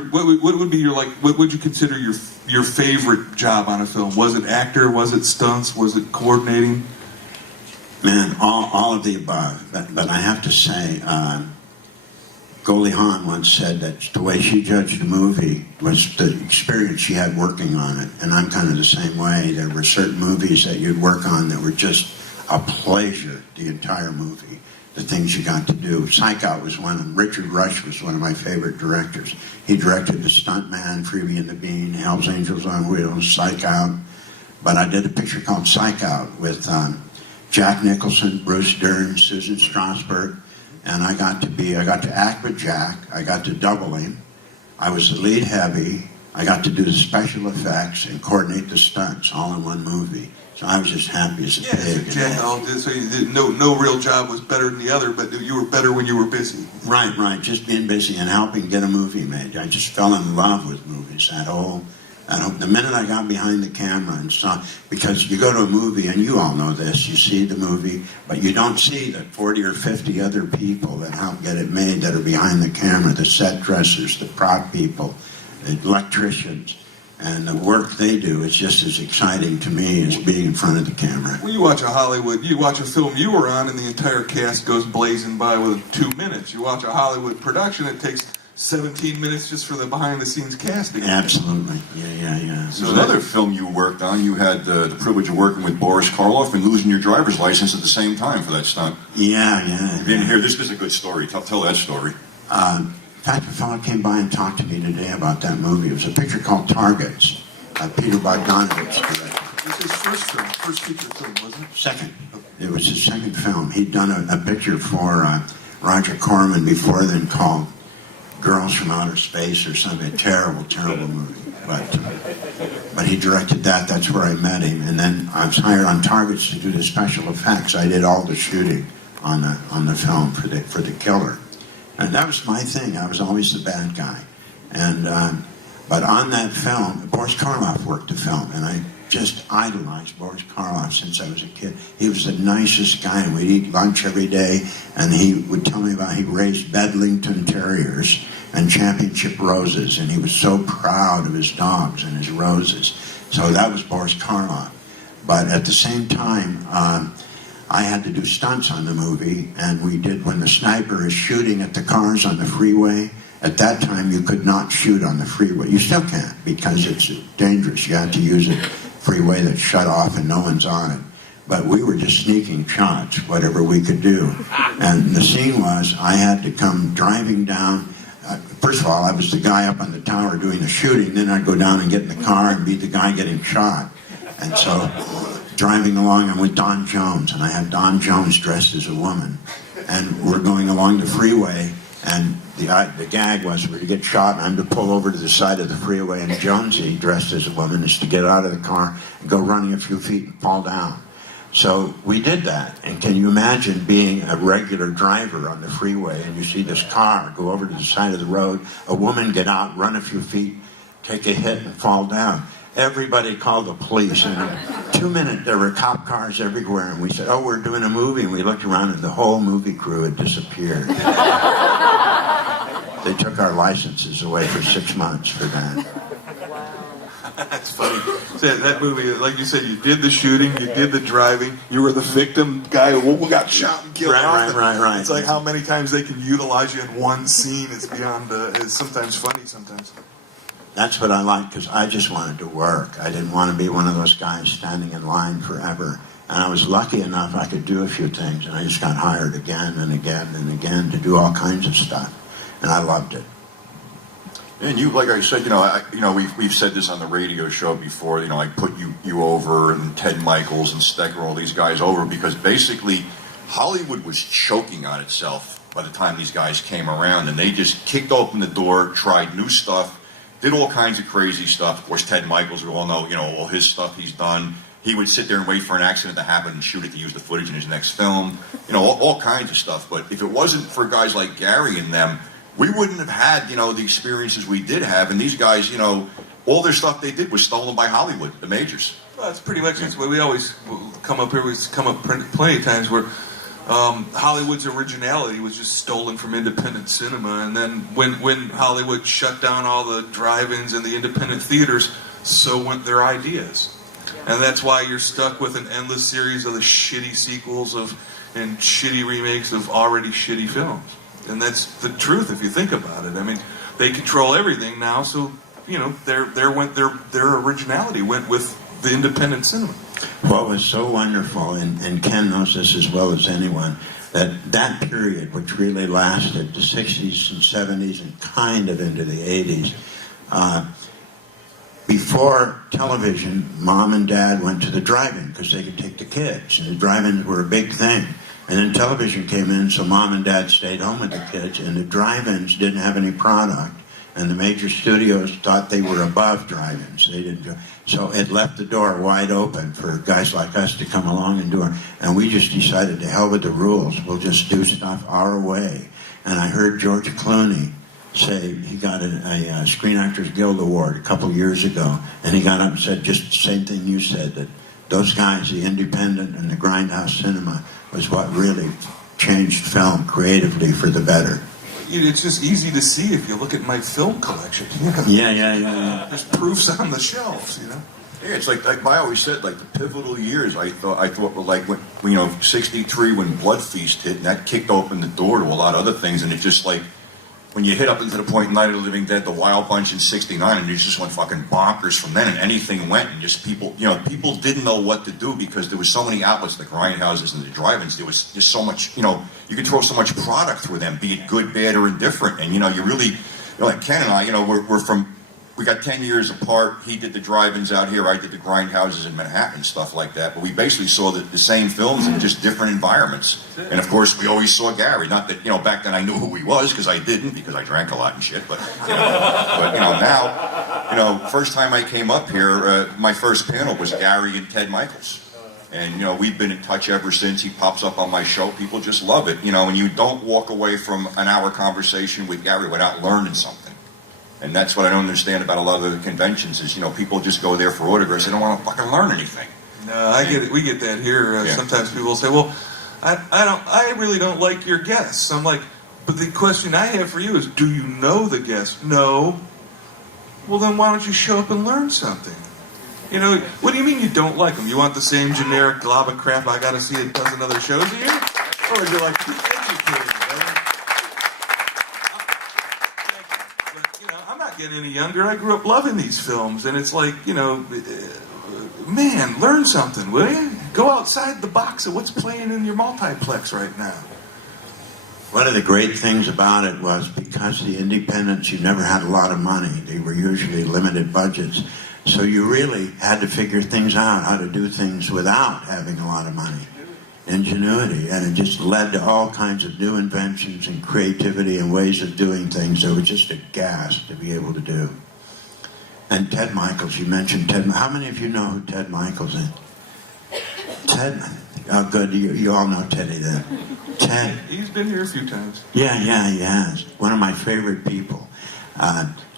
you consider your favorite job on a film? Was it actor? Was it stunts? Was it coordinating? Man, all of the above. But I have to say, Goldie Hawn once said that the way she judged a movie was the experience she had working on it. And I'm kind of the same way. There were certain movies that you'd work on that were just a pleasure, the entire movie, the things you got to do. Psych Out was one of them. Richard Rush was one of my favorite directors. He directed The Stuntman, Freebie and the Bean, Hell's Angels on Wheels, Psych Out. But I did a picture called Psych Out with Jack Nicholson, Bruce Dern, Susan Strasberg. And I got to act with Jack. I got to double him. I was the lead heavy. I got to do the special effects and coordinate the stunts all in one movie. So I was just happy as a pig. Jack, so no real job was better than the other, but you were better when you were busy. Right. Just being busy and helping get a movie made. I just fell in love with movies. That whole And the minute I got behind the camera and saw, because you go to a movie, and you all know this, you see the movie, but you don't see the 40 or 50 other people that help get it made that are behind the camera, the set dressers, the prop people, the electricians, and the work they do is just as exciting to me as being in front of the camera. When you watch you watch a film you were on, and the entire cast goes blazing by within 2 minutes. You watch a Hollywood production, it takes 17 minutes just for the behind-the-scenes casting. Absolutely, yeah. So another film you worked on, you had the privilege of working with Boris Karloff and losing your driver's license at the same time for that stunt. Yeah. You didn't hear this is a good story. Tell that story. In fact, a fellow came by and talked to me today about that movie. It was a picture called Targets. Peter Bogdanovich directed. It was his first feature film, wasn't it? Second. It was his second film. He'd done a picture for Roger Corman before then called Girls from Outer Space or something. A terrible movie. But he directed that. That's where I met him. And then I was hired on Targets to do the special effects. I did all the shooting on the film for the killer. And that was my thing. I was always the bad guy. And but on that film, Boris Karloff worked the film, and I just idolized Boris Karloff since I was a kid. He was the nicest guy, and we'd eat lunch every day, and he would tell me about he raised Bedlington Terriers and championship roses, and he was so proud of his dogs and his roses. So that was Boris Karloff. But at the same time, I had to do stunts on the movie, and we did, when the sniper is shooting at the cars on the freeway, at that time you could not shoot on the freeway. You still can't, because it's dangerous. You have to use a freeway that's shut off and no one's on it. But we were just sneaking shots, whatever we could do. And the scene was, I had to come driving down. First of all, I was the guy up on the tower doing the shooting, then I'd go down and get in the car and be the guy getting shot. And so, driving along, I'm with Don Jones, and I had Don Jones dressed as a woman. And we're going along the freeway, and the gag was we're to get shot, and I'm to pull over to the side of the freeway, and Jonesy, dressed as a woman, is to get out of the car and go running a few feet and fall down. So we did that, and can you imagine being a regular driver on the freeway, and you see this car go over to the side of the road, a woman get out, run a few feet, take a hit, and fall down. Everybody called the police, and in 2 minutes there were cop cars everywhere, and we said, oh, we're doing a movie, and we looked around, and the whole movie crew had disappeared. They took our licenses away for 6 months for that. That's funny. So that movie, like you said, you did the shooting, you did the driving, you were the victim guy who got shot and killed. Right. It's like how many times they can utilize you in one scene is beyond, it's sometimes funny sometimes. That's what I liked, because I just wanted to work. I didn't want to be one of those guys standing in line forever. And I was lucky enough I could do a few things, and I just got hired again and again and again to do all kinds of stuff. And I loved it. And you, like I said, we've said this on the radio show before. I put you over, and Ted Michaels and Stecker, all these guys over, because basically Hollywood was choking on itself by the time these guys came around, and they just kicked open the door, tried new stuff, did all kinds of crazy stuff. Of course, Ted Michaels, we all know, all his stuff he's done. He would sit there and wait for an accident to happen and shoot it to use the footage in his next film. All kinds of stuff. But if it wasn't for guys like Gary and them, we wouldn't have had, the experiences we did have. And these guys, all their stuff they did was stolen by Hollywood, the majors. Well, that's pretty much what we always come up here. We come up plenty of times where Hollywood's originality was just stolen from independent cinema, and then when Hollywood shut down all the drive-ins and the independent theaters, so went their ideas. And that's why you're stuck with an endless series of the shitty sequels and shitty remakes of already shitty films. And that's the truth if you think about it. I mean, they control everything now, so their originality went with the independent cinema. What was so wonderful, and Ken knows this as well as anyone, that period, which really lasted the 60s and 70s and kind of into the 80s, before television, Mom and Dad went to the drive-in because they could take the kids, and the drive-ins were a big thing. And then television came in, so Mom and Dad stayed home with the kids, and the drive-ins didn't have any product, and the major studios thought they were above drive-ins. They didn't go. So it left the door wide open for guys like us to come along and do it. And we just decided, to hell with the rules. We'll just do stuff our way. And I heard George Clooney say he got a Screen Actors Guild Award a couple years ago, and he got up and said just the same thing you said, that those guys, the independent and the grindhouse cinema, was what really changed film creatively for the better. It's just easy to see if you look at my film collection. Yeah. There's proofs on the shelves, you know. Yeah, it's like I always said, like the pivotal years. I thought were like when '63 when Blood Feast hit, and that kicked open the door to a lot of other things. And it just like when you hit up into the point Night of the Living Dead, the Wild Bunch in '69, and it just went fucking bonkers from then. And anything went, and just people didn't know what to do because there was so many outlets, the grindhouses and the drive-ins. There was just so much, you could throw so much product through them, be it good, bad, or indifferent. And you really, like Ken and I, we're from. We got 10 years apart. He did the drive-ins out here. I did the grindhouses in Manhattan, stuff like that. But we basically saw the same films in just different environments. And of course, we always saw Gary. Not that back then I knew who he was because I didn't, because I drank a lot and shit. But now, first time I came up here, my first panel was Gary and Ted Michaels. And we've been in touch ever since. He pops up on my show. People just love it. And you don't walk away from an hour conversation with Gary without learning something. And that's what I don't understand about a lot of the conventions is, people just go there for autographs. They don't want to fucking learn anything. No, I get it. We get that here. Sometimes people will say, well, I really don't like your guests. I'm like, but the question I have for you is, do you know the guests? No. Well, then why don't you show up and learn something? What do you mean you don't like them? You want the same generic glob of crap I got to see a dozen other shows of you? Or do you like to be educated? I'm not getting any younger. I grew up loving these films, and it's like, man, learn something, will you? Go outside the box of what's playing in your multiplex right now. One of the great things about it was because the independents, you never had a lot of money. They were usually limited budgets. So you really had to figure things out, how to do things without having a lot of money. Ingenuity, and it just led to all kinds of new inventions and creativity and ways of doing things that were just a gas to be able to do. And Ted Michaels, you mentioned Ted. How many of you know who Ted Michaels is? Ted? Oh, good. You all know Teddy then. Ted. He's been here a few times. Yeah, he has. One of my favorite people.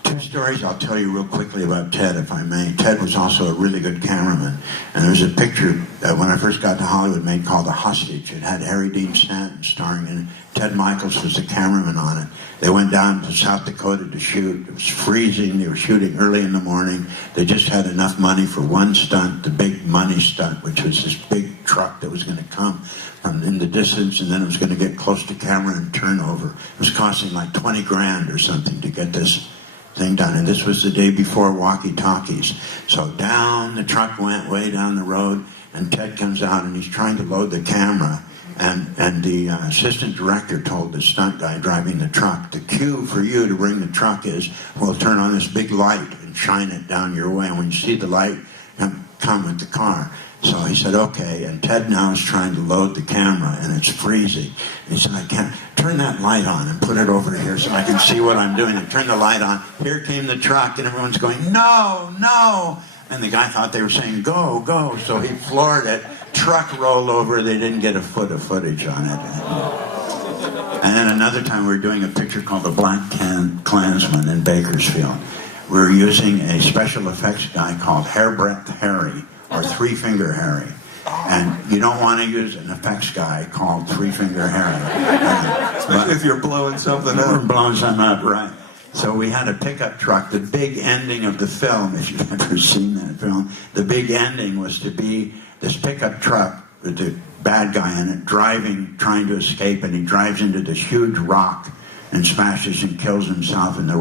Two stories I'll tell you real quickly about Ted, if I may. Ted was also a really good cameraman. And there was a picture when I first got to Hollywood made called The Hostage. It had Harry Dean Stanton starring in it. Ted Michaels was the cameraman on it. They went down to South Dakota to shoot. It was freezing. They were shooting early in the morning. They just had enough money for one stunt, the big money stunt, which was this big truck that was going to come from in the distance, and then it was going to get close to camera and turn over. It was costing like $20,000 or something to get this thing done, and this was the day before walkie-talkies. So down the truck went, way down the road, and Ted comes out and he's trying to load the camera, and the assistant director told the stunt guy driving the truck, the cue for you to bring the truck is, we'll turn on this big light and shine it down your way, and when you see the light, come with the car. So he said, okay, and Ted now is trying to load the camera, and it's freezing. And he said, I can't, turn that light on and put it over here so I can see what I'm doing. And turn the light on. Here came the truck, and everyone's going, no. And the guy thought they were saying, go. So he floored it. Truck rolled over. They didn't get a foot of footage on it. And then another time we were doing a picture called The Black Klansman in Bakersfield. We were using a special effects guy called Hairbreadth Harry, or Three Finger Harry. And you don't want to use an effects guy called Three Finger Harry. Especially if you're blowing something up. We're blowing something up, right. So we had a pickup truck. The big ending of the film, if you've ever seen that film, the big ending was to be this pickup truck with the bad guy in it, driving, trying to escape, and he drives into this huge rock and smashes and kills himself, and the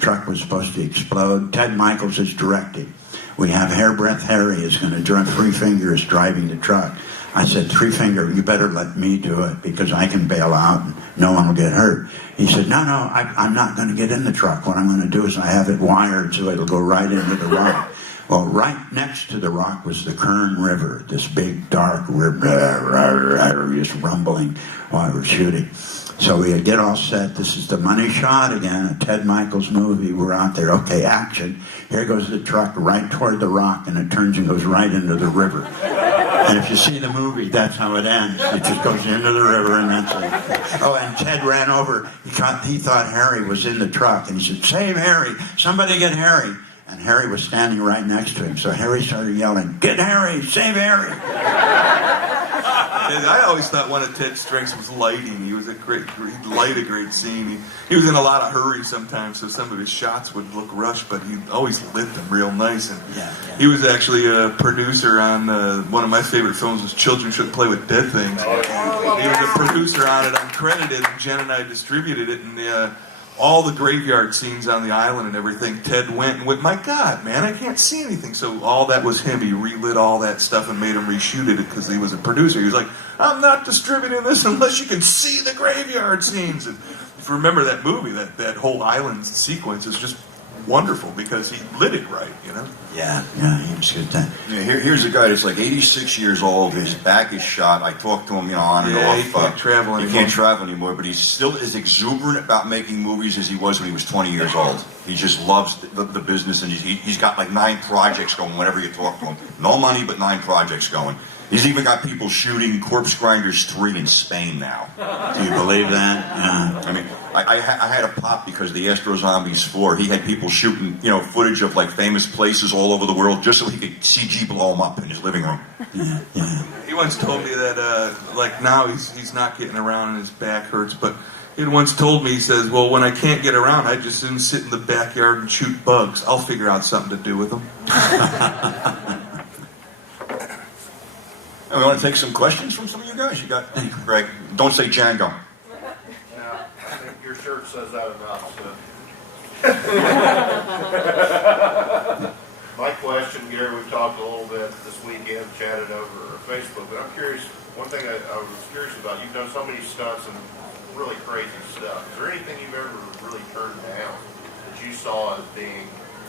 truck was supposed to explode. Ted Michaels is directing. We have Hairbreadth Harry is going to drive, Three Fingers driving the truck. I said, Three Finger, you better let me do it because I can bail out and no one will get hurt. He said, no, I'm not going to get in the truck. What I'm going to do is I have it wired so it'll go right into the rock. Well, right next to the rock was the Kern River, this big dark river, just rumbling while we were shooting. So we get all set. This is the money shot again, a Ted Michaels movie. We're out there. Okay, action. Here goes the truck right toward the rock, and it turns and goes right into the river. And if you see the movie, that's how it ends. It just goes into the river and that's it. Oh, and Ted ran over. He thought Harry was in the truck, and he said, "Save Harry! Somebody get Harry!" And Harry was standing right next to him. So Harry started yelling, "Get Harry! Save Harry!" And I always thought one of Ted's strengths was lighting. He was he'd light a great scene. He was in a lot of hurry sometimes, so some of his shots would look rushed, but he always lit them real nice. And he was actually a producer on one of my favorite films was Children Shouldn't Play with Dead Things. He was a producer on it, uncredited, and Jen and I distributed it, and all the graveyard scenes on the island and everything, Ted went and went, "My God, man, I can't see anything." So all that was him. He relit all that stuff and made him reshoot it because he was a producer. He was like, "I'm not distributing this unless you can see the graveyard scenes." And if you remember that movie, that whole island sequence is just wonderful because he lit it right, you know? Yeah, he was good then. Yeah, here's a guy that's like 86 years old. His back is shot. I talked to him, on and off. He can't travel anymore. He can't travel anymore, but he's still as exuberant about making movies as he was when he was 20 years old. He just loves the business, and he's got like 9 projects going whenever you talk to him. No money, but 9 projects going. He's even got people shooting Corpse Grinders 3 in Spain now. Do you believe that? Yeah. I mean, I had a pop because the Astro Zombies 4, he had people shooting, footage of like famous places all over the world just so he could CG blow them up in his living room. Yeah. He once told me that, now he's not getting around and his back hurts, but he had once told me, he says, "Well, when I can't get around, I just sit in the backyard and shoot bugs. I'll figure out something to do with them." And we want to take some questions from some of you guys. You got Greg. Don't say Django. Now, I think your shirt says that enough. So. My question, Gary, we've talked a little bit this weekend, chatted over Facebook, but I'm curious, one thing I was curious about, you've done so many stunts and really crazy stuff. Is there anything you've ever really turned down that you saw as being,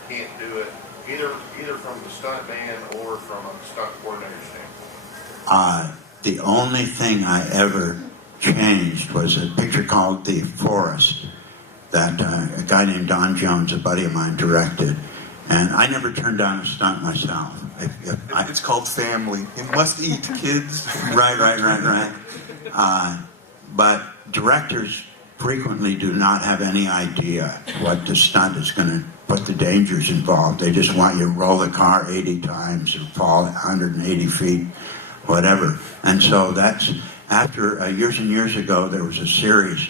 can't do it, either from the stunt man or from a stunt coordinator standpoint? The only thing I ever changed was a picture called The Forest that a guy named Don Jones, a buddy of mine, directed. And I never turned down a stunt myself. It's called Family. You must eat, kids. Right. But directors frequently do not have any idea what the stunt is going to, what the dangers involved. They just want you to roll the car 80 times or fall 180 feet. Whatever. And so that's after years and years ago, there was a series,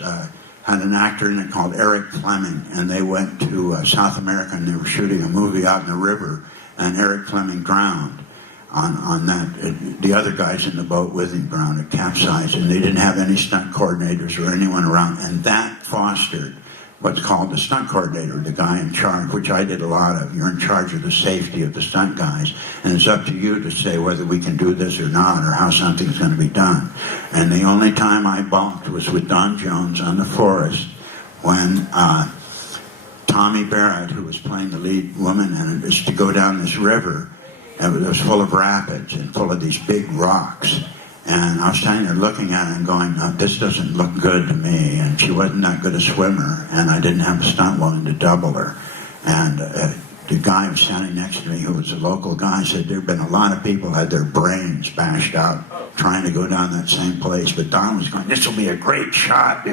had an actor in it called Eric Fleming, and they went to South America and they were shooting a movie out in the river, and Eric Fleming drowned on that. The other guys in the boat with him drowned, it capsized, and they didn't have any stunt coordinators or anyone around, and that fostered what's called the stunt coordinator, the guy in charge, which I did a lot of. You're in charge of the safety of the stunt guys, and it's up to you to say whether we can do this or not, or how something's going to be done. And the only time I bumped was with Don Jones on The Forest, when Tommy Barrett, who was playing the lead woman in it, is to go down this river, and it was full of rapids and full of these big rocks. And I was standing there looking at it and going, "No, this doesn't look good to me." And she wasn't that good a swimmer, and I didn't have a stunt woman to double her. And the guy who was standing next to me, who was a local guy, said there have been a lot of people had their brains bashed out trying to go down that same place. But Don was going, "This will be a great shot."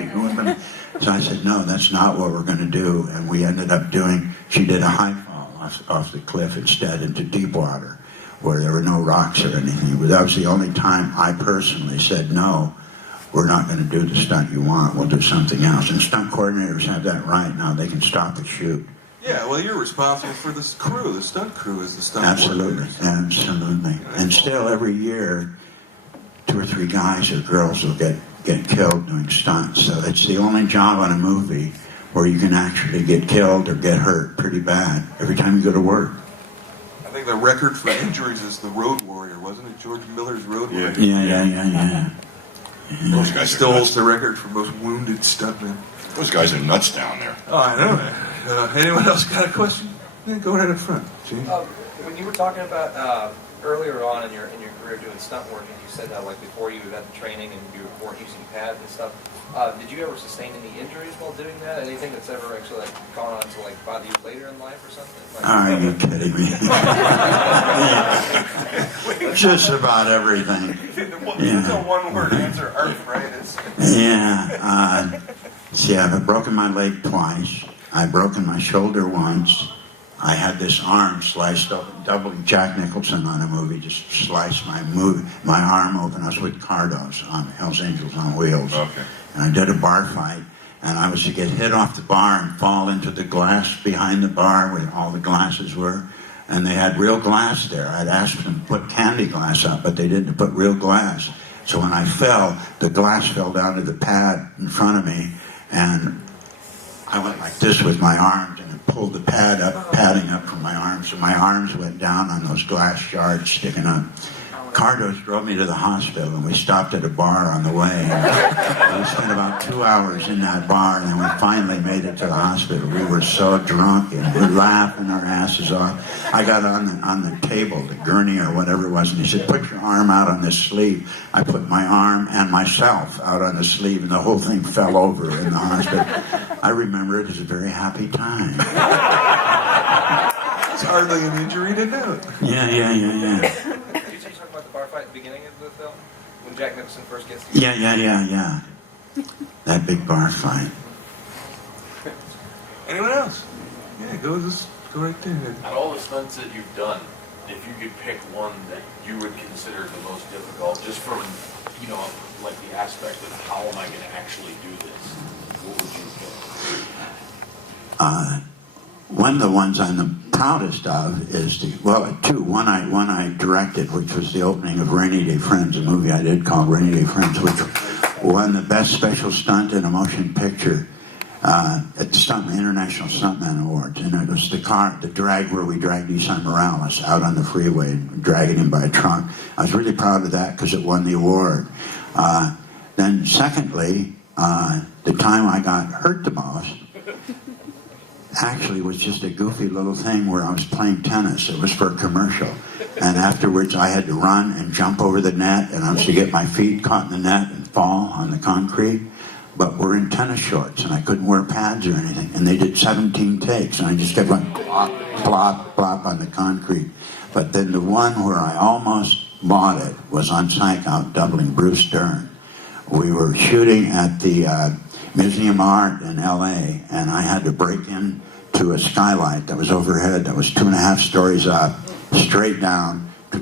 So I said, "No, that's not what we're going to do." And we ended up she did a high fall off the cliff instead into deep water, where there were no rocks or anything. But that was the only time I personally said, "No, we're not going to do the stunt you want. We'll do something else." And stunt coordinators have that right now. They can stop the shoot. Yeah, well, you're responsible for the crew. The stunt crew is the stunt Absolutely. And still every year, 2 or 3 guys or girls will get killed doing stunts. So it's the only job on a movie where you can actually get killed or get hurt pretty bad every time you go to work. I think the record for injuries is the Road Warrior, wasn't it? George Miller's Road Warrior. Yeah. Those guys Still are holds nuts. the record for most wounded stuntmen. Those guys are nuts down there. Oh, I know that. Anyone else got a question? Yeah, go right up front. Gene. When you were talking about earlier on in your career doing stunt work, and you said that like before you had the training and you weren't using pads and stuff. Did you ever sustain any injuries while doing that? Anything that's ever actually like gone on to like bother you later in life or something? Like, Are you kidding me? Just about everything. It's a one-word answer, arthritis. Yeah. See, I've broken my leg twice. I've broken my shoulder once. I had this arm sliced up, doubling Jack Nicholson on a movie, just sliced my arm open. I was with Cardos on Hell's Angels on Wheels. Okay. And I did a bar fight, and I was to get hit off the bar and fall into the glass behind the bar where all the glasses were. And they had real glass there. I'd asked them to put candy glass up, but they didn't put real glass. So when I fell, the glass fell down to the pad in front of me, and I went like this with my arms, and it pulled the padding up from my arms, so my arms went down on those glass shards sticking up. Cardos drove me to the hospital, and we stopped at a bar on the way. And we spent about 2 hours in that bar, and then we finally made it to the hospital. We were so drunk, and we were laughing our asses off. I got on the table, the gurney or whatever it was, and he said, "Put your arm out on this sleeve." I put my arm and myself out on the sleeve, and the whole thing fell over in the hospital. I remember it as a very happy time. It's hardly an injury to note. Yeah. Did you talk about the bar fight at the beginning of the film when Jack Nicholson first gets to you? Yeah. That big bar fight. Anyone else? Yeah, go right there. Out of all the stunts that you've done, if you could pick one that you would consider the most difficult, just from, like the aspect of how am I going to actually do this, what would you pick? One of the ones I'm the proudest of is two. One I directed, which was the opening of Rainy Day Friends, a movie I did called Rainy Day Friends, which won the best special stunt in a motion picture at the International Stuntman Awards. And it was the drag where we dragged Isan Morales out on the freeway and dragging him by a trunk. I was really proud of that because it won the award. Then secondly, the time I got hurt the most actually was just a goofy little thing where I was playing tennis. It was for a commercial. And afterwards I had to run and jump over the net, and I was to get my feet caught in the net and fall on the concrete. But we're in tennis shorts, and I couldn't wear pads or anything. And they did 17 takes, and I just kept going plop, plop, plop on the concrete. But then the one where I almost bought it was on Psych Out, doubling Bruce Dern. We were shooting at the Museum of Art in L.A., and I had to break in to a skylight that was overhead that was 2.5 stories up, straight down to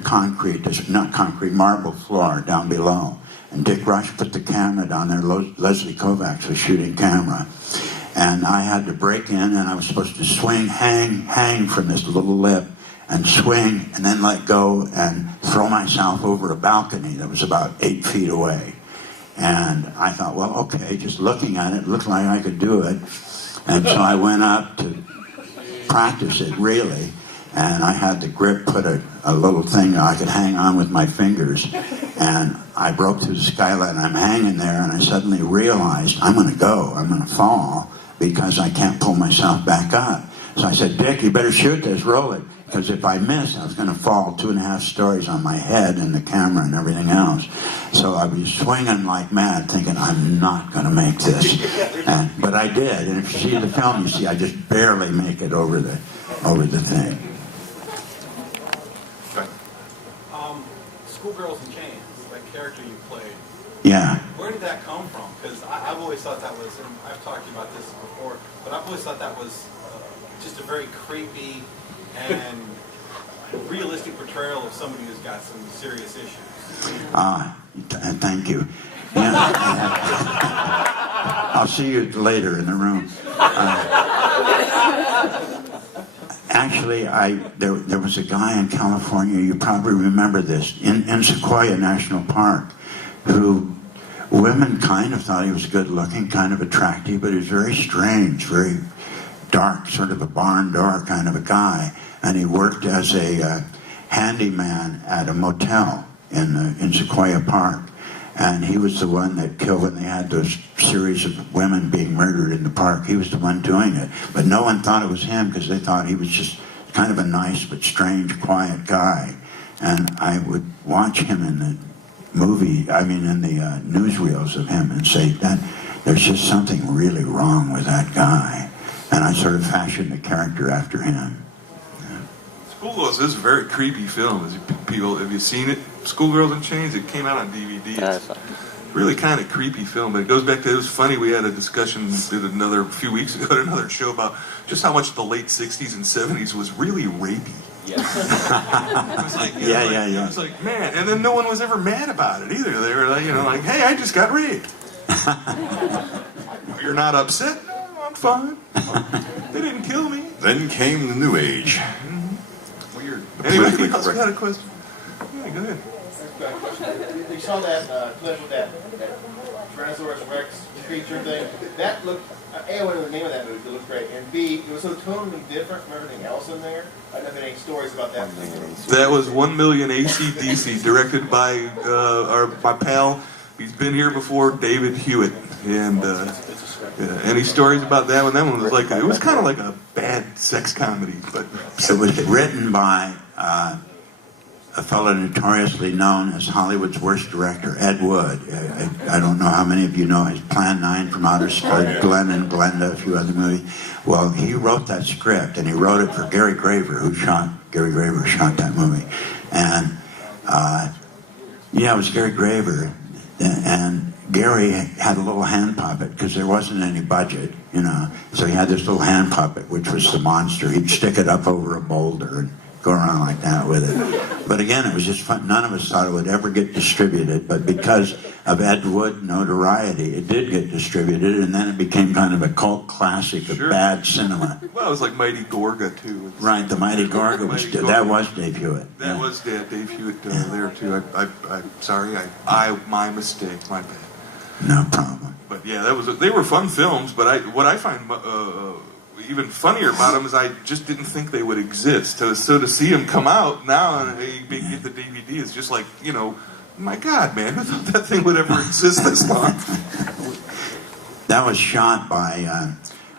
marble floor down below. And Dick Rush put the camera down there. Leslie Kovacs was shooting camera. And I had to break in, and I was supposed to swing, hang from this little lip, and swing, and then let go and throw myself over a balcony that was about 8 feet away. And I thought, well, okay, just looking at it looked like I could do it. And so I went up to practice it, really. And I had the grip, put a little thing that I could hang on with my fingers. And I broke through the skylight, and I'm hanging there, and I suddenly realized I'm going to fall, because I can't pull myself back up. So I said, "Dick, you better shoot this, roll it." Because if I missed, I was going to fall 2.5 stories on my head and the camera and everything else. So I was swinging like mad, thinking, I'm not going to make this. But I did. And if you see the film, you see I just barely make it over the thing. Schoolgirls in Chains, that character you played. Yeah. Where did that come from? Because I've always thought that was, and I've talked to you about this before, but I've always thought that was just a very creepy and realistic portrayal of somebody who's got some serious issues. Thank you. Yeah. I'll see you later in the room. Actually, there was a guy in California, you probably remember this, in Sequoia National Park, who women kind of thought he was good looking, kind of attractive, but he was very strange, very dark, sort of a barn door kind of a guy. And he worked as a handyman at a motel in Sequoia Park. And he was the one that killed when they had those series of women being murdered in the park. He was the one doing it. But no one thought it was him, because they thought he was just kind of a nice but strange, quiet guy. And I would watch him in the in the newsreels of him and say, that there's just something really wrong with that guy. And I sort of fashioned a character after him. Schoolgirls is a very creepy film. People, have you seen it? Schoolgirls in Chains. It came out on DVD. It's really kind of creepy film, but it goes back to, it was funny. We had a discussion a few weeks ago at another show about just how much the late '60s and '70s was really rapey. Yes. It was like, It was like, man, and then no one was ever mad about it either. They were like, hey, I just got raped. You're not upset? No, I'm fine. They didn't kill me. Then came the New Age. Weird. Politically Anybody else correct. got a question? Yeah, go ahead. You saw that clip with that Tyrannosaurus Rex creature thing. That looked, A, I wonder the name of that movie, it looked great. And B, it was so totally different from everything else in there. I don't know if any stories about that particular. That was 1 Million AC/DC, directed by my pal. He's been here before, David Hewitt. And any stories about that one? That one was like, it was kind of like a bad sex comedy. But It was written by a fellow notoriously known as Hollywood's worst director, Ed Wood. I don't know how many of you know his Plan 9 from Outer Space, Glenn and Glenda, a few other movies. Well, he wrote that script, and he wrote it for Gary Graver, Gary Graver shot that movie. And, it was Gary Graver. And Gary had a little hand puppet, because there wasn't any budget, So he had this little hand puppet, which was the monster. He'd stick it up over a boulder and go around like that with it. But again, it was just fun. None of us thought it would ever get distributed, but because of Ed Wood notoriety, it did get distributed, and then it became kind of a cult classic of bad cinema. well, it was like Mighty Gorga too. Right, the Mighty Gorga was that was Dave Hewitt. That was Dave Hewitt there too. I'm sorry, my mistake, my bad. No problem. But yeah, they were fun films. But what I find even funnier about them is I just didn't think they would exist. So to see them come out now and you get the DVD, it's just like, my God, man, who thought that thing would ever exist this long? That was shot by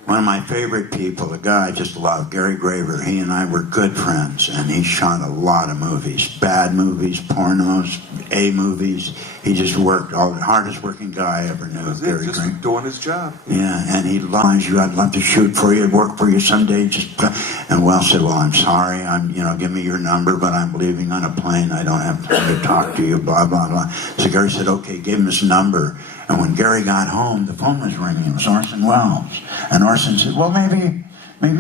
one of my favorite people, a guy I just love, Gary Graver. He and I were good friends, and he shot a lot of movies, bad movies, pornos, A movies. He just worked, the hardest working guy I ever knew. Gary Just Graver. doing his job. Yeah, and he lies you. I'd love to shoot for you, work for you someday. And Wells said, "Well, I'm sorry. Give me your number, but I'm leaving on a plane. I don't have time to talk to you." Blah blah blah. So Gary said, "Okay, give him his number." And when Gary got home, the phone was ringing. It was Orson Welles, and Orson said, "Well, maybe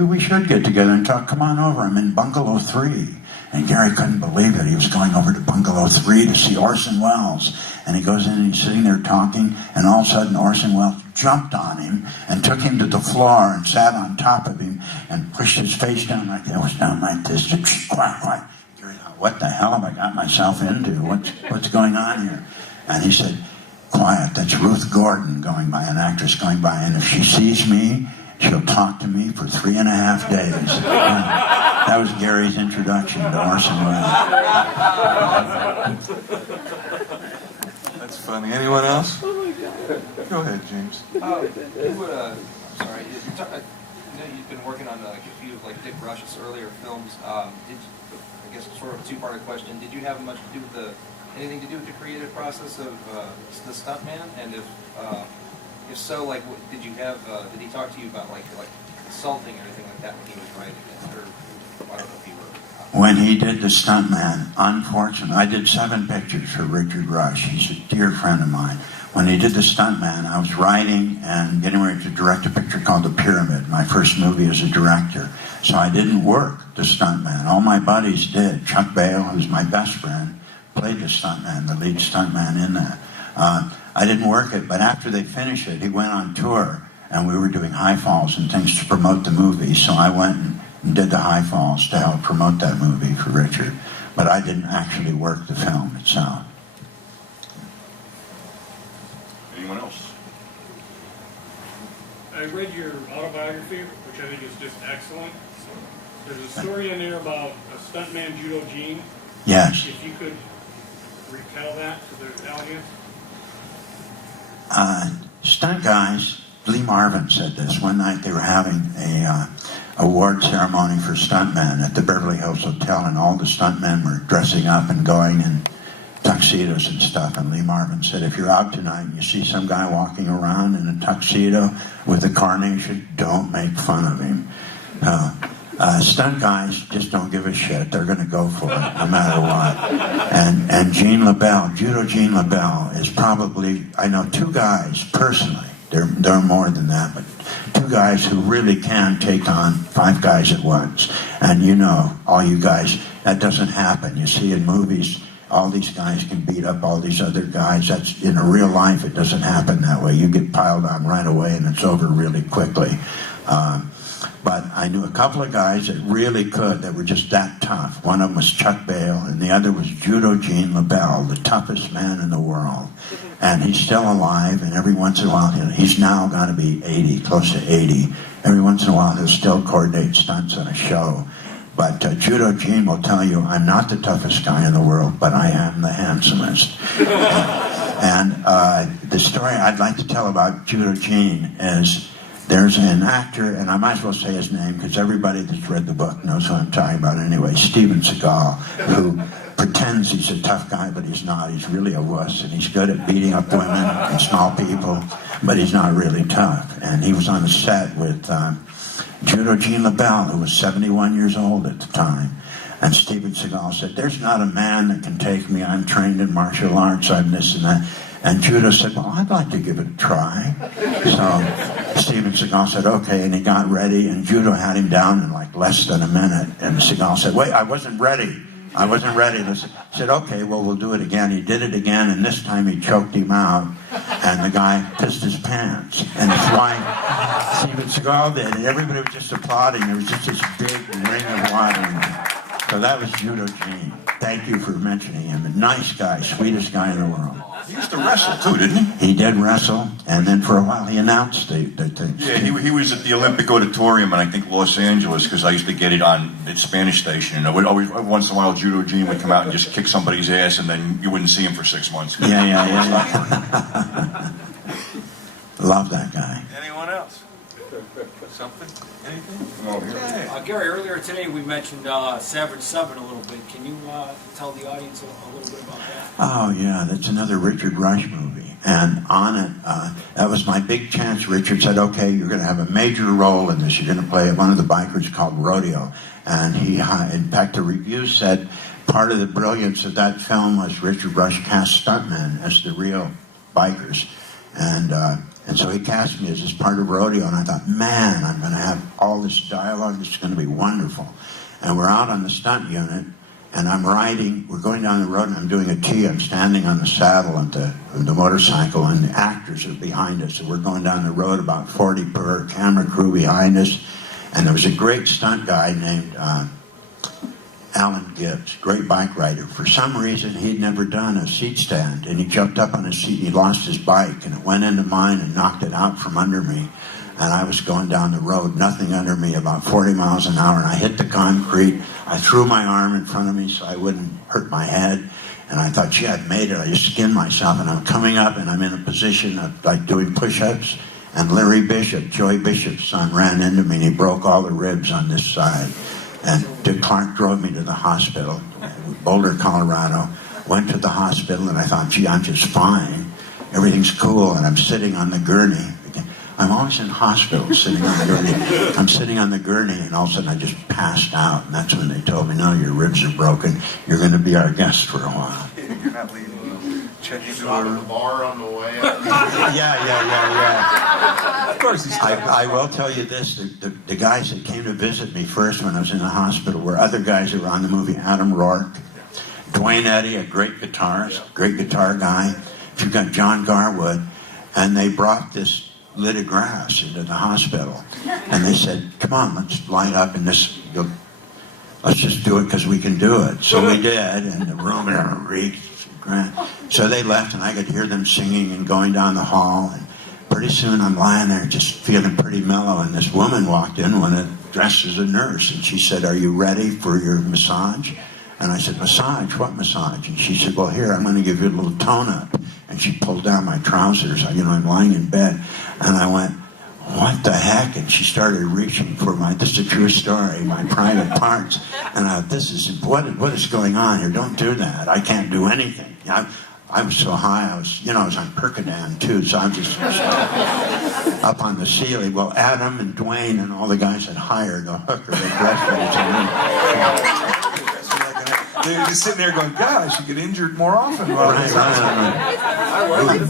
we should get together and talk. Come on over. I'm in Bungalow 3." And Gary couldn't believe it. He was going over to Bungalow 3 to see Orson Welles. And he goes in and he's sitting there talking, and all of a sudden Orson Welles jumped on him and took him to the floor and sat on top of him and pushed his face down like that. It was down like this. Gary thought, what the hell have I got myself into? What's going on here? And he said, "Quiet, that's Ruth Gordon going by, an actress going by, and if she sees me, she'll talk to me for 3.5 days." That was Gary's introduction to Orson Welles. That's funny. Anyone else? Go ahead, James. Sorry, I know you've been working on a few of Dick Rush's earlier films. I guess sort of a two-part question. Did you have much to do with anything to do with the creative process of the stuntman? And if so, did he talk to you about like consulting or anything like that when he was writing it? Or I don't know if you were. When he did the stuntman, unfortunately, I did 7 pictures for Richard Rush. He's a dear friend of mine. When he did the stuntman, I was writing and getting ready to direct a picture called The Pyramid, my first movie as a director. So I didn't work the stuntman. All my buddies did. Chuck Bale, who's my best friend, played the stuntman, the lead stuntman in that. I didn't work it, but after they finished it, he went on tour, and we were doing high falls and things to promote the movie. So I went and did the high falls to help promote that movie for Richard. But I didn't actually work the film itself. Anyone else? I read your autobiography, which I think is just excellent. There's a story in there about a stuntman, Judo Gene. Yes. If you could retell that to the audience. Stunt guys, Lee Marvin said this one night. They were having award ceremony for stuntmen at the Beverly Hills Hotel, and all the stuntmen were dressing up and going in tuxedos and stuff. And Lee Marvin said, if you're out tonight and you see some guy walking around in a tuxedo with a carnation, don't make fun of him. Stunt guys just don't give a shit. They're going to go for it no matter what. And Gene LaBelle, Judo Gene LaBelle, is probably, I know two guys personally, there are more than that, but two guys who really can take on 5 guys at once. And you know, all you guys, that doesn't happen. You see in movies, all these guys can beat up all these other guys. That's in real life, it doesn't happen that way. You get piled on right away and it's over really quickly. But I knew a couple of guys that really could, that were just that tough. One of them was Chuck Bale, and the other was Judo Gene LaBelle, the toughest man in the world. And he's still alive, and every once in a while, he's now got to be 80, close to 80. Every once in a while, he'll still coordinate stunts on a show. But Judo Gene will tell you, I'm not the toughest guy in the world, but I am the handsomest. And the story I'd like to tell about Judo Gene is, there's an actor, and I might as well say his name because everybody that's read the book knows who I'm talking about anyway, Steven Seagal, who pretends he's a tough guy, but he's not. He's really a wuss, and he's good at beating up women and small people, but he's not really tough. And he was on the set with Judo Gene LaBelle, who was 71 years old at the time. And Steven Seagal said, there's not a man that can take me. I'm trained in martial arts, I'm this and that. And Judo said, well, I'd like to give it a try. So Steven Seagal said, okay, and he got ready, and Judo had him down in like less than a minute. And Seagal said, wait, I wasn't ready. He said, okay, well, we'll do it again. He did it again, and this time he choked him out, and the guy pissed his pants. And his wife, Steven Seagal did, and everybody was just applauding. There was just this big ring of water. So that was Judo Gene. Thank you for mentioning him. A nice guy, sweetest guy in the world. He used to wrestle too, didn't he? He did wrestle, and then for a while he announced the things. Yeah, he was at the Olympic Auditorium in, I think, Los Angeles, because I used to get it on the Spanish station. And always, once in a while, Judo Gene would come out and just kick somebody's ass, and then you wouldn't see him for 6 months. Yeah. Love that guy. Anyone else? Something? Anything? Oh, Gary, earlier today we mentioned Savage 7 a little bit. Can you tell the audience a little bit about that? Oh, yeah, that's another Richard Rush movie. And on it, that was my big chance. Richard said, okay, you're going to have a major role in this. You're going to play one of the bikers called Rodeo. And he, in fact, the review said part of the brilliance of that film was Richard Rush cast stuntmen as the real bikers. And so he cast me as this part of Rodeo, and I thought, man, I'm going to have all this dialogue. This is going to be wonderful. And we're out on the stunt unit, and I'm riding. We're going down the road, and I'm doing a T. I'm standing on the saddle of the motorcycle, and the actors are behind us. And we're going down the road, about 40 per camera crew behind us. And there was a great stunt guy named Alan Gibbs, great bike rider. For some reason, he'd never done a seat stand, and he jumped up on his seat, and he lost his bike, and it went into mine and knocked it out from under me. And I was going down the road, nothing under me, about 40 miles an hour, and I hit the concrete. I threw my arm in front of me so I wouldn't hurt my head, and I thought, gee, I've made it. I just skinned myself, and I'm coming up, and I'm in a position of like doing push-ups, and Larry Bishop, Joey Bishop's son, ran into me, and he broke all the ribs on this side. And Dick Clark drove me to the hospital, Boulder, Colorado. Went to the hospital, and I thought, gee, I'm just fine. Everything's cool, and I'm sitting on the gurney. I'm always in hospitals sitting on the gurney. I'm sitting on the gurney, and all of a sudden I just passed out. And that's when they told me, no, your ribs are broken. You're going to be our guest for a while. You're not leaving. Checking Stop at the bar on the way. Yeah. Of course he's I will tell you this, the guys that came to visit me first when I was in the hospital were other guys that were on the movie. Adam Rourke, Dwayne Eddy, a great guitarist, great guitar guy. You've got John Garwood, and they brought this lid of grass into the hospital. And they said, come on, let's light up in this, let's just do it because we can do it. So we did, and the room reeked. So they left, and I could hear them singing and going down the hall. And pretty soon I'm lying there just feeling pretty mellow, and this woman walked in, dressed as a nurse, and she said, are you ready for your massage? And I said, massage? What massage? And she said, well, here, I'm going to give you a little tone-up. And she pulled down my trousers. I'm lying in bed. And I went, what the heck? And she started reaching for this is a true story, my private parts. And what is going on here? Don't do that. I can't do anything. I was so high, I was on Percodan too, so I'm just up on the ceiling. Well, Adam and Dwayne and all the guys had hired a hooker at They're just sitting there going, God, I should get injured more often. Well, Right.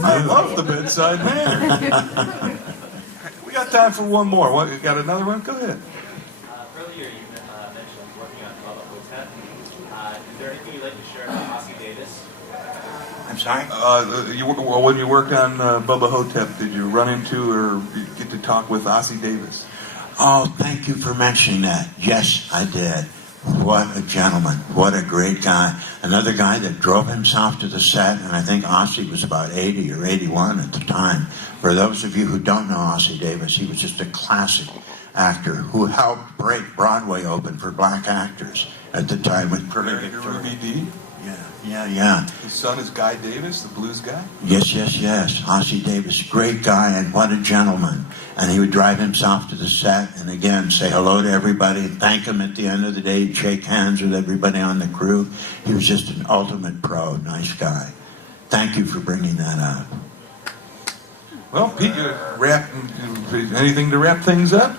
I love the bedside manner. We got time for one more. What, you got another one? Go ahead. Earlier you mentioned working on Bubba Hotep. Is there anything you'd like to share about Ossie Davis? I'm sorry? When you worked on Bubba Hotep, did you run into or get to talk with Ossie Davis? Oh, thank you for mentioning that. Yes, I did. What a gentleman. What a great guy. Another guy that drove himself to the set, and I think Ossie was about 80 or 81 at the time. For those of you who don't know Ossie Davis, he was just a classic actor who helped break Broadway open for black actors at the time with Pretty Victoria. Ruby Dee? Yeah. His son is Guy Davis, the blues guy? Yes. Ossie Davis, great guy, and what a gentleman. And he would drive himself to the set and again say hello to everybody and thank them at the end of the day. He'd shake hands with everybody on the crew. He was just an ultimate pro, nice guy. Thank you for bringing that up. Well, Pete, anything to wrap things up?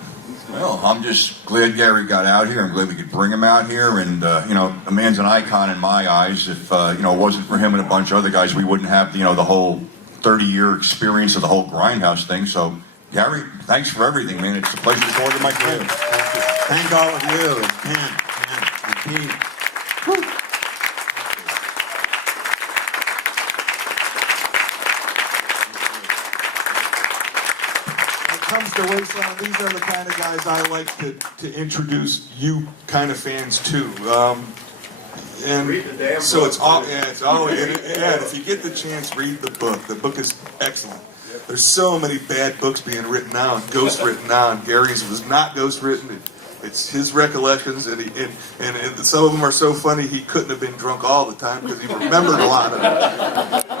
Well, I'm just glad Gary got out here. I'm glad we could bring him out here. And, the man's an icon in my eyes. If, it wasn't for him and a bunch of other guys, we wouldn't have, the whole 30-year experience of the whole Grindhouse thing. So, Gary, thanks for everything, man. It's a pleasure to talk to my friend. Thank all of you and Ken and Pete. Comes to Wasteland, these are the kind of guys I like to introduce you kind of fans to. And Read the damn so book. it's all, and if you get the chance, read the book. The book is excellent. There's so many bad books being written now and ghost written now, and Gary's was not ghost written. It's his recollections, and some of them are so funny he couldn't have been drunk all the time because he remembered a lot of it.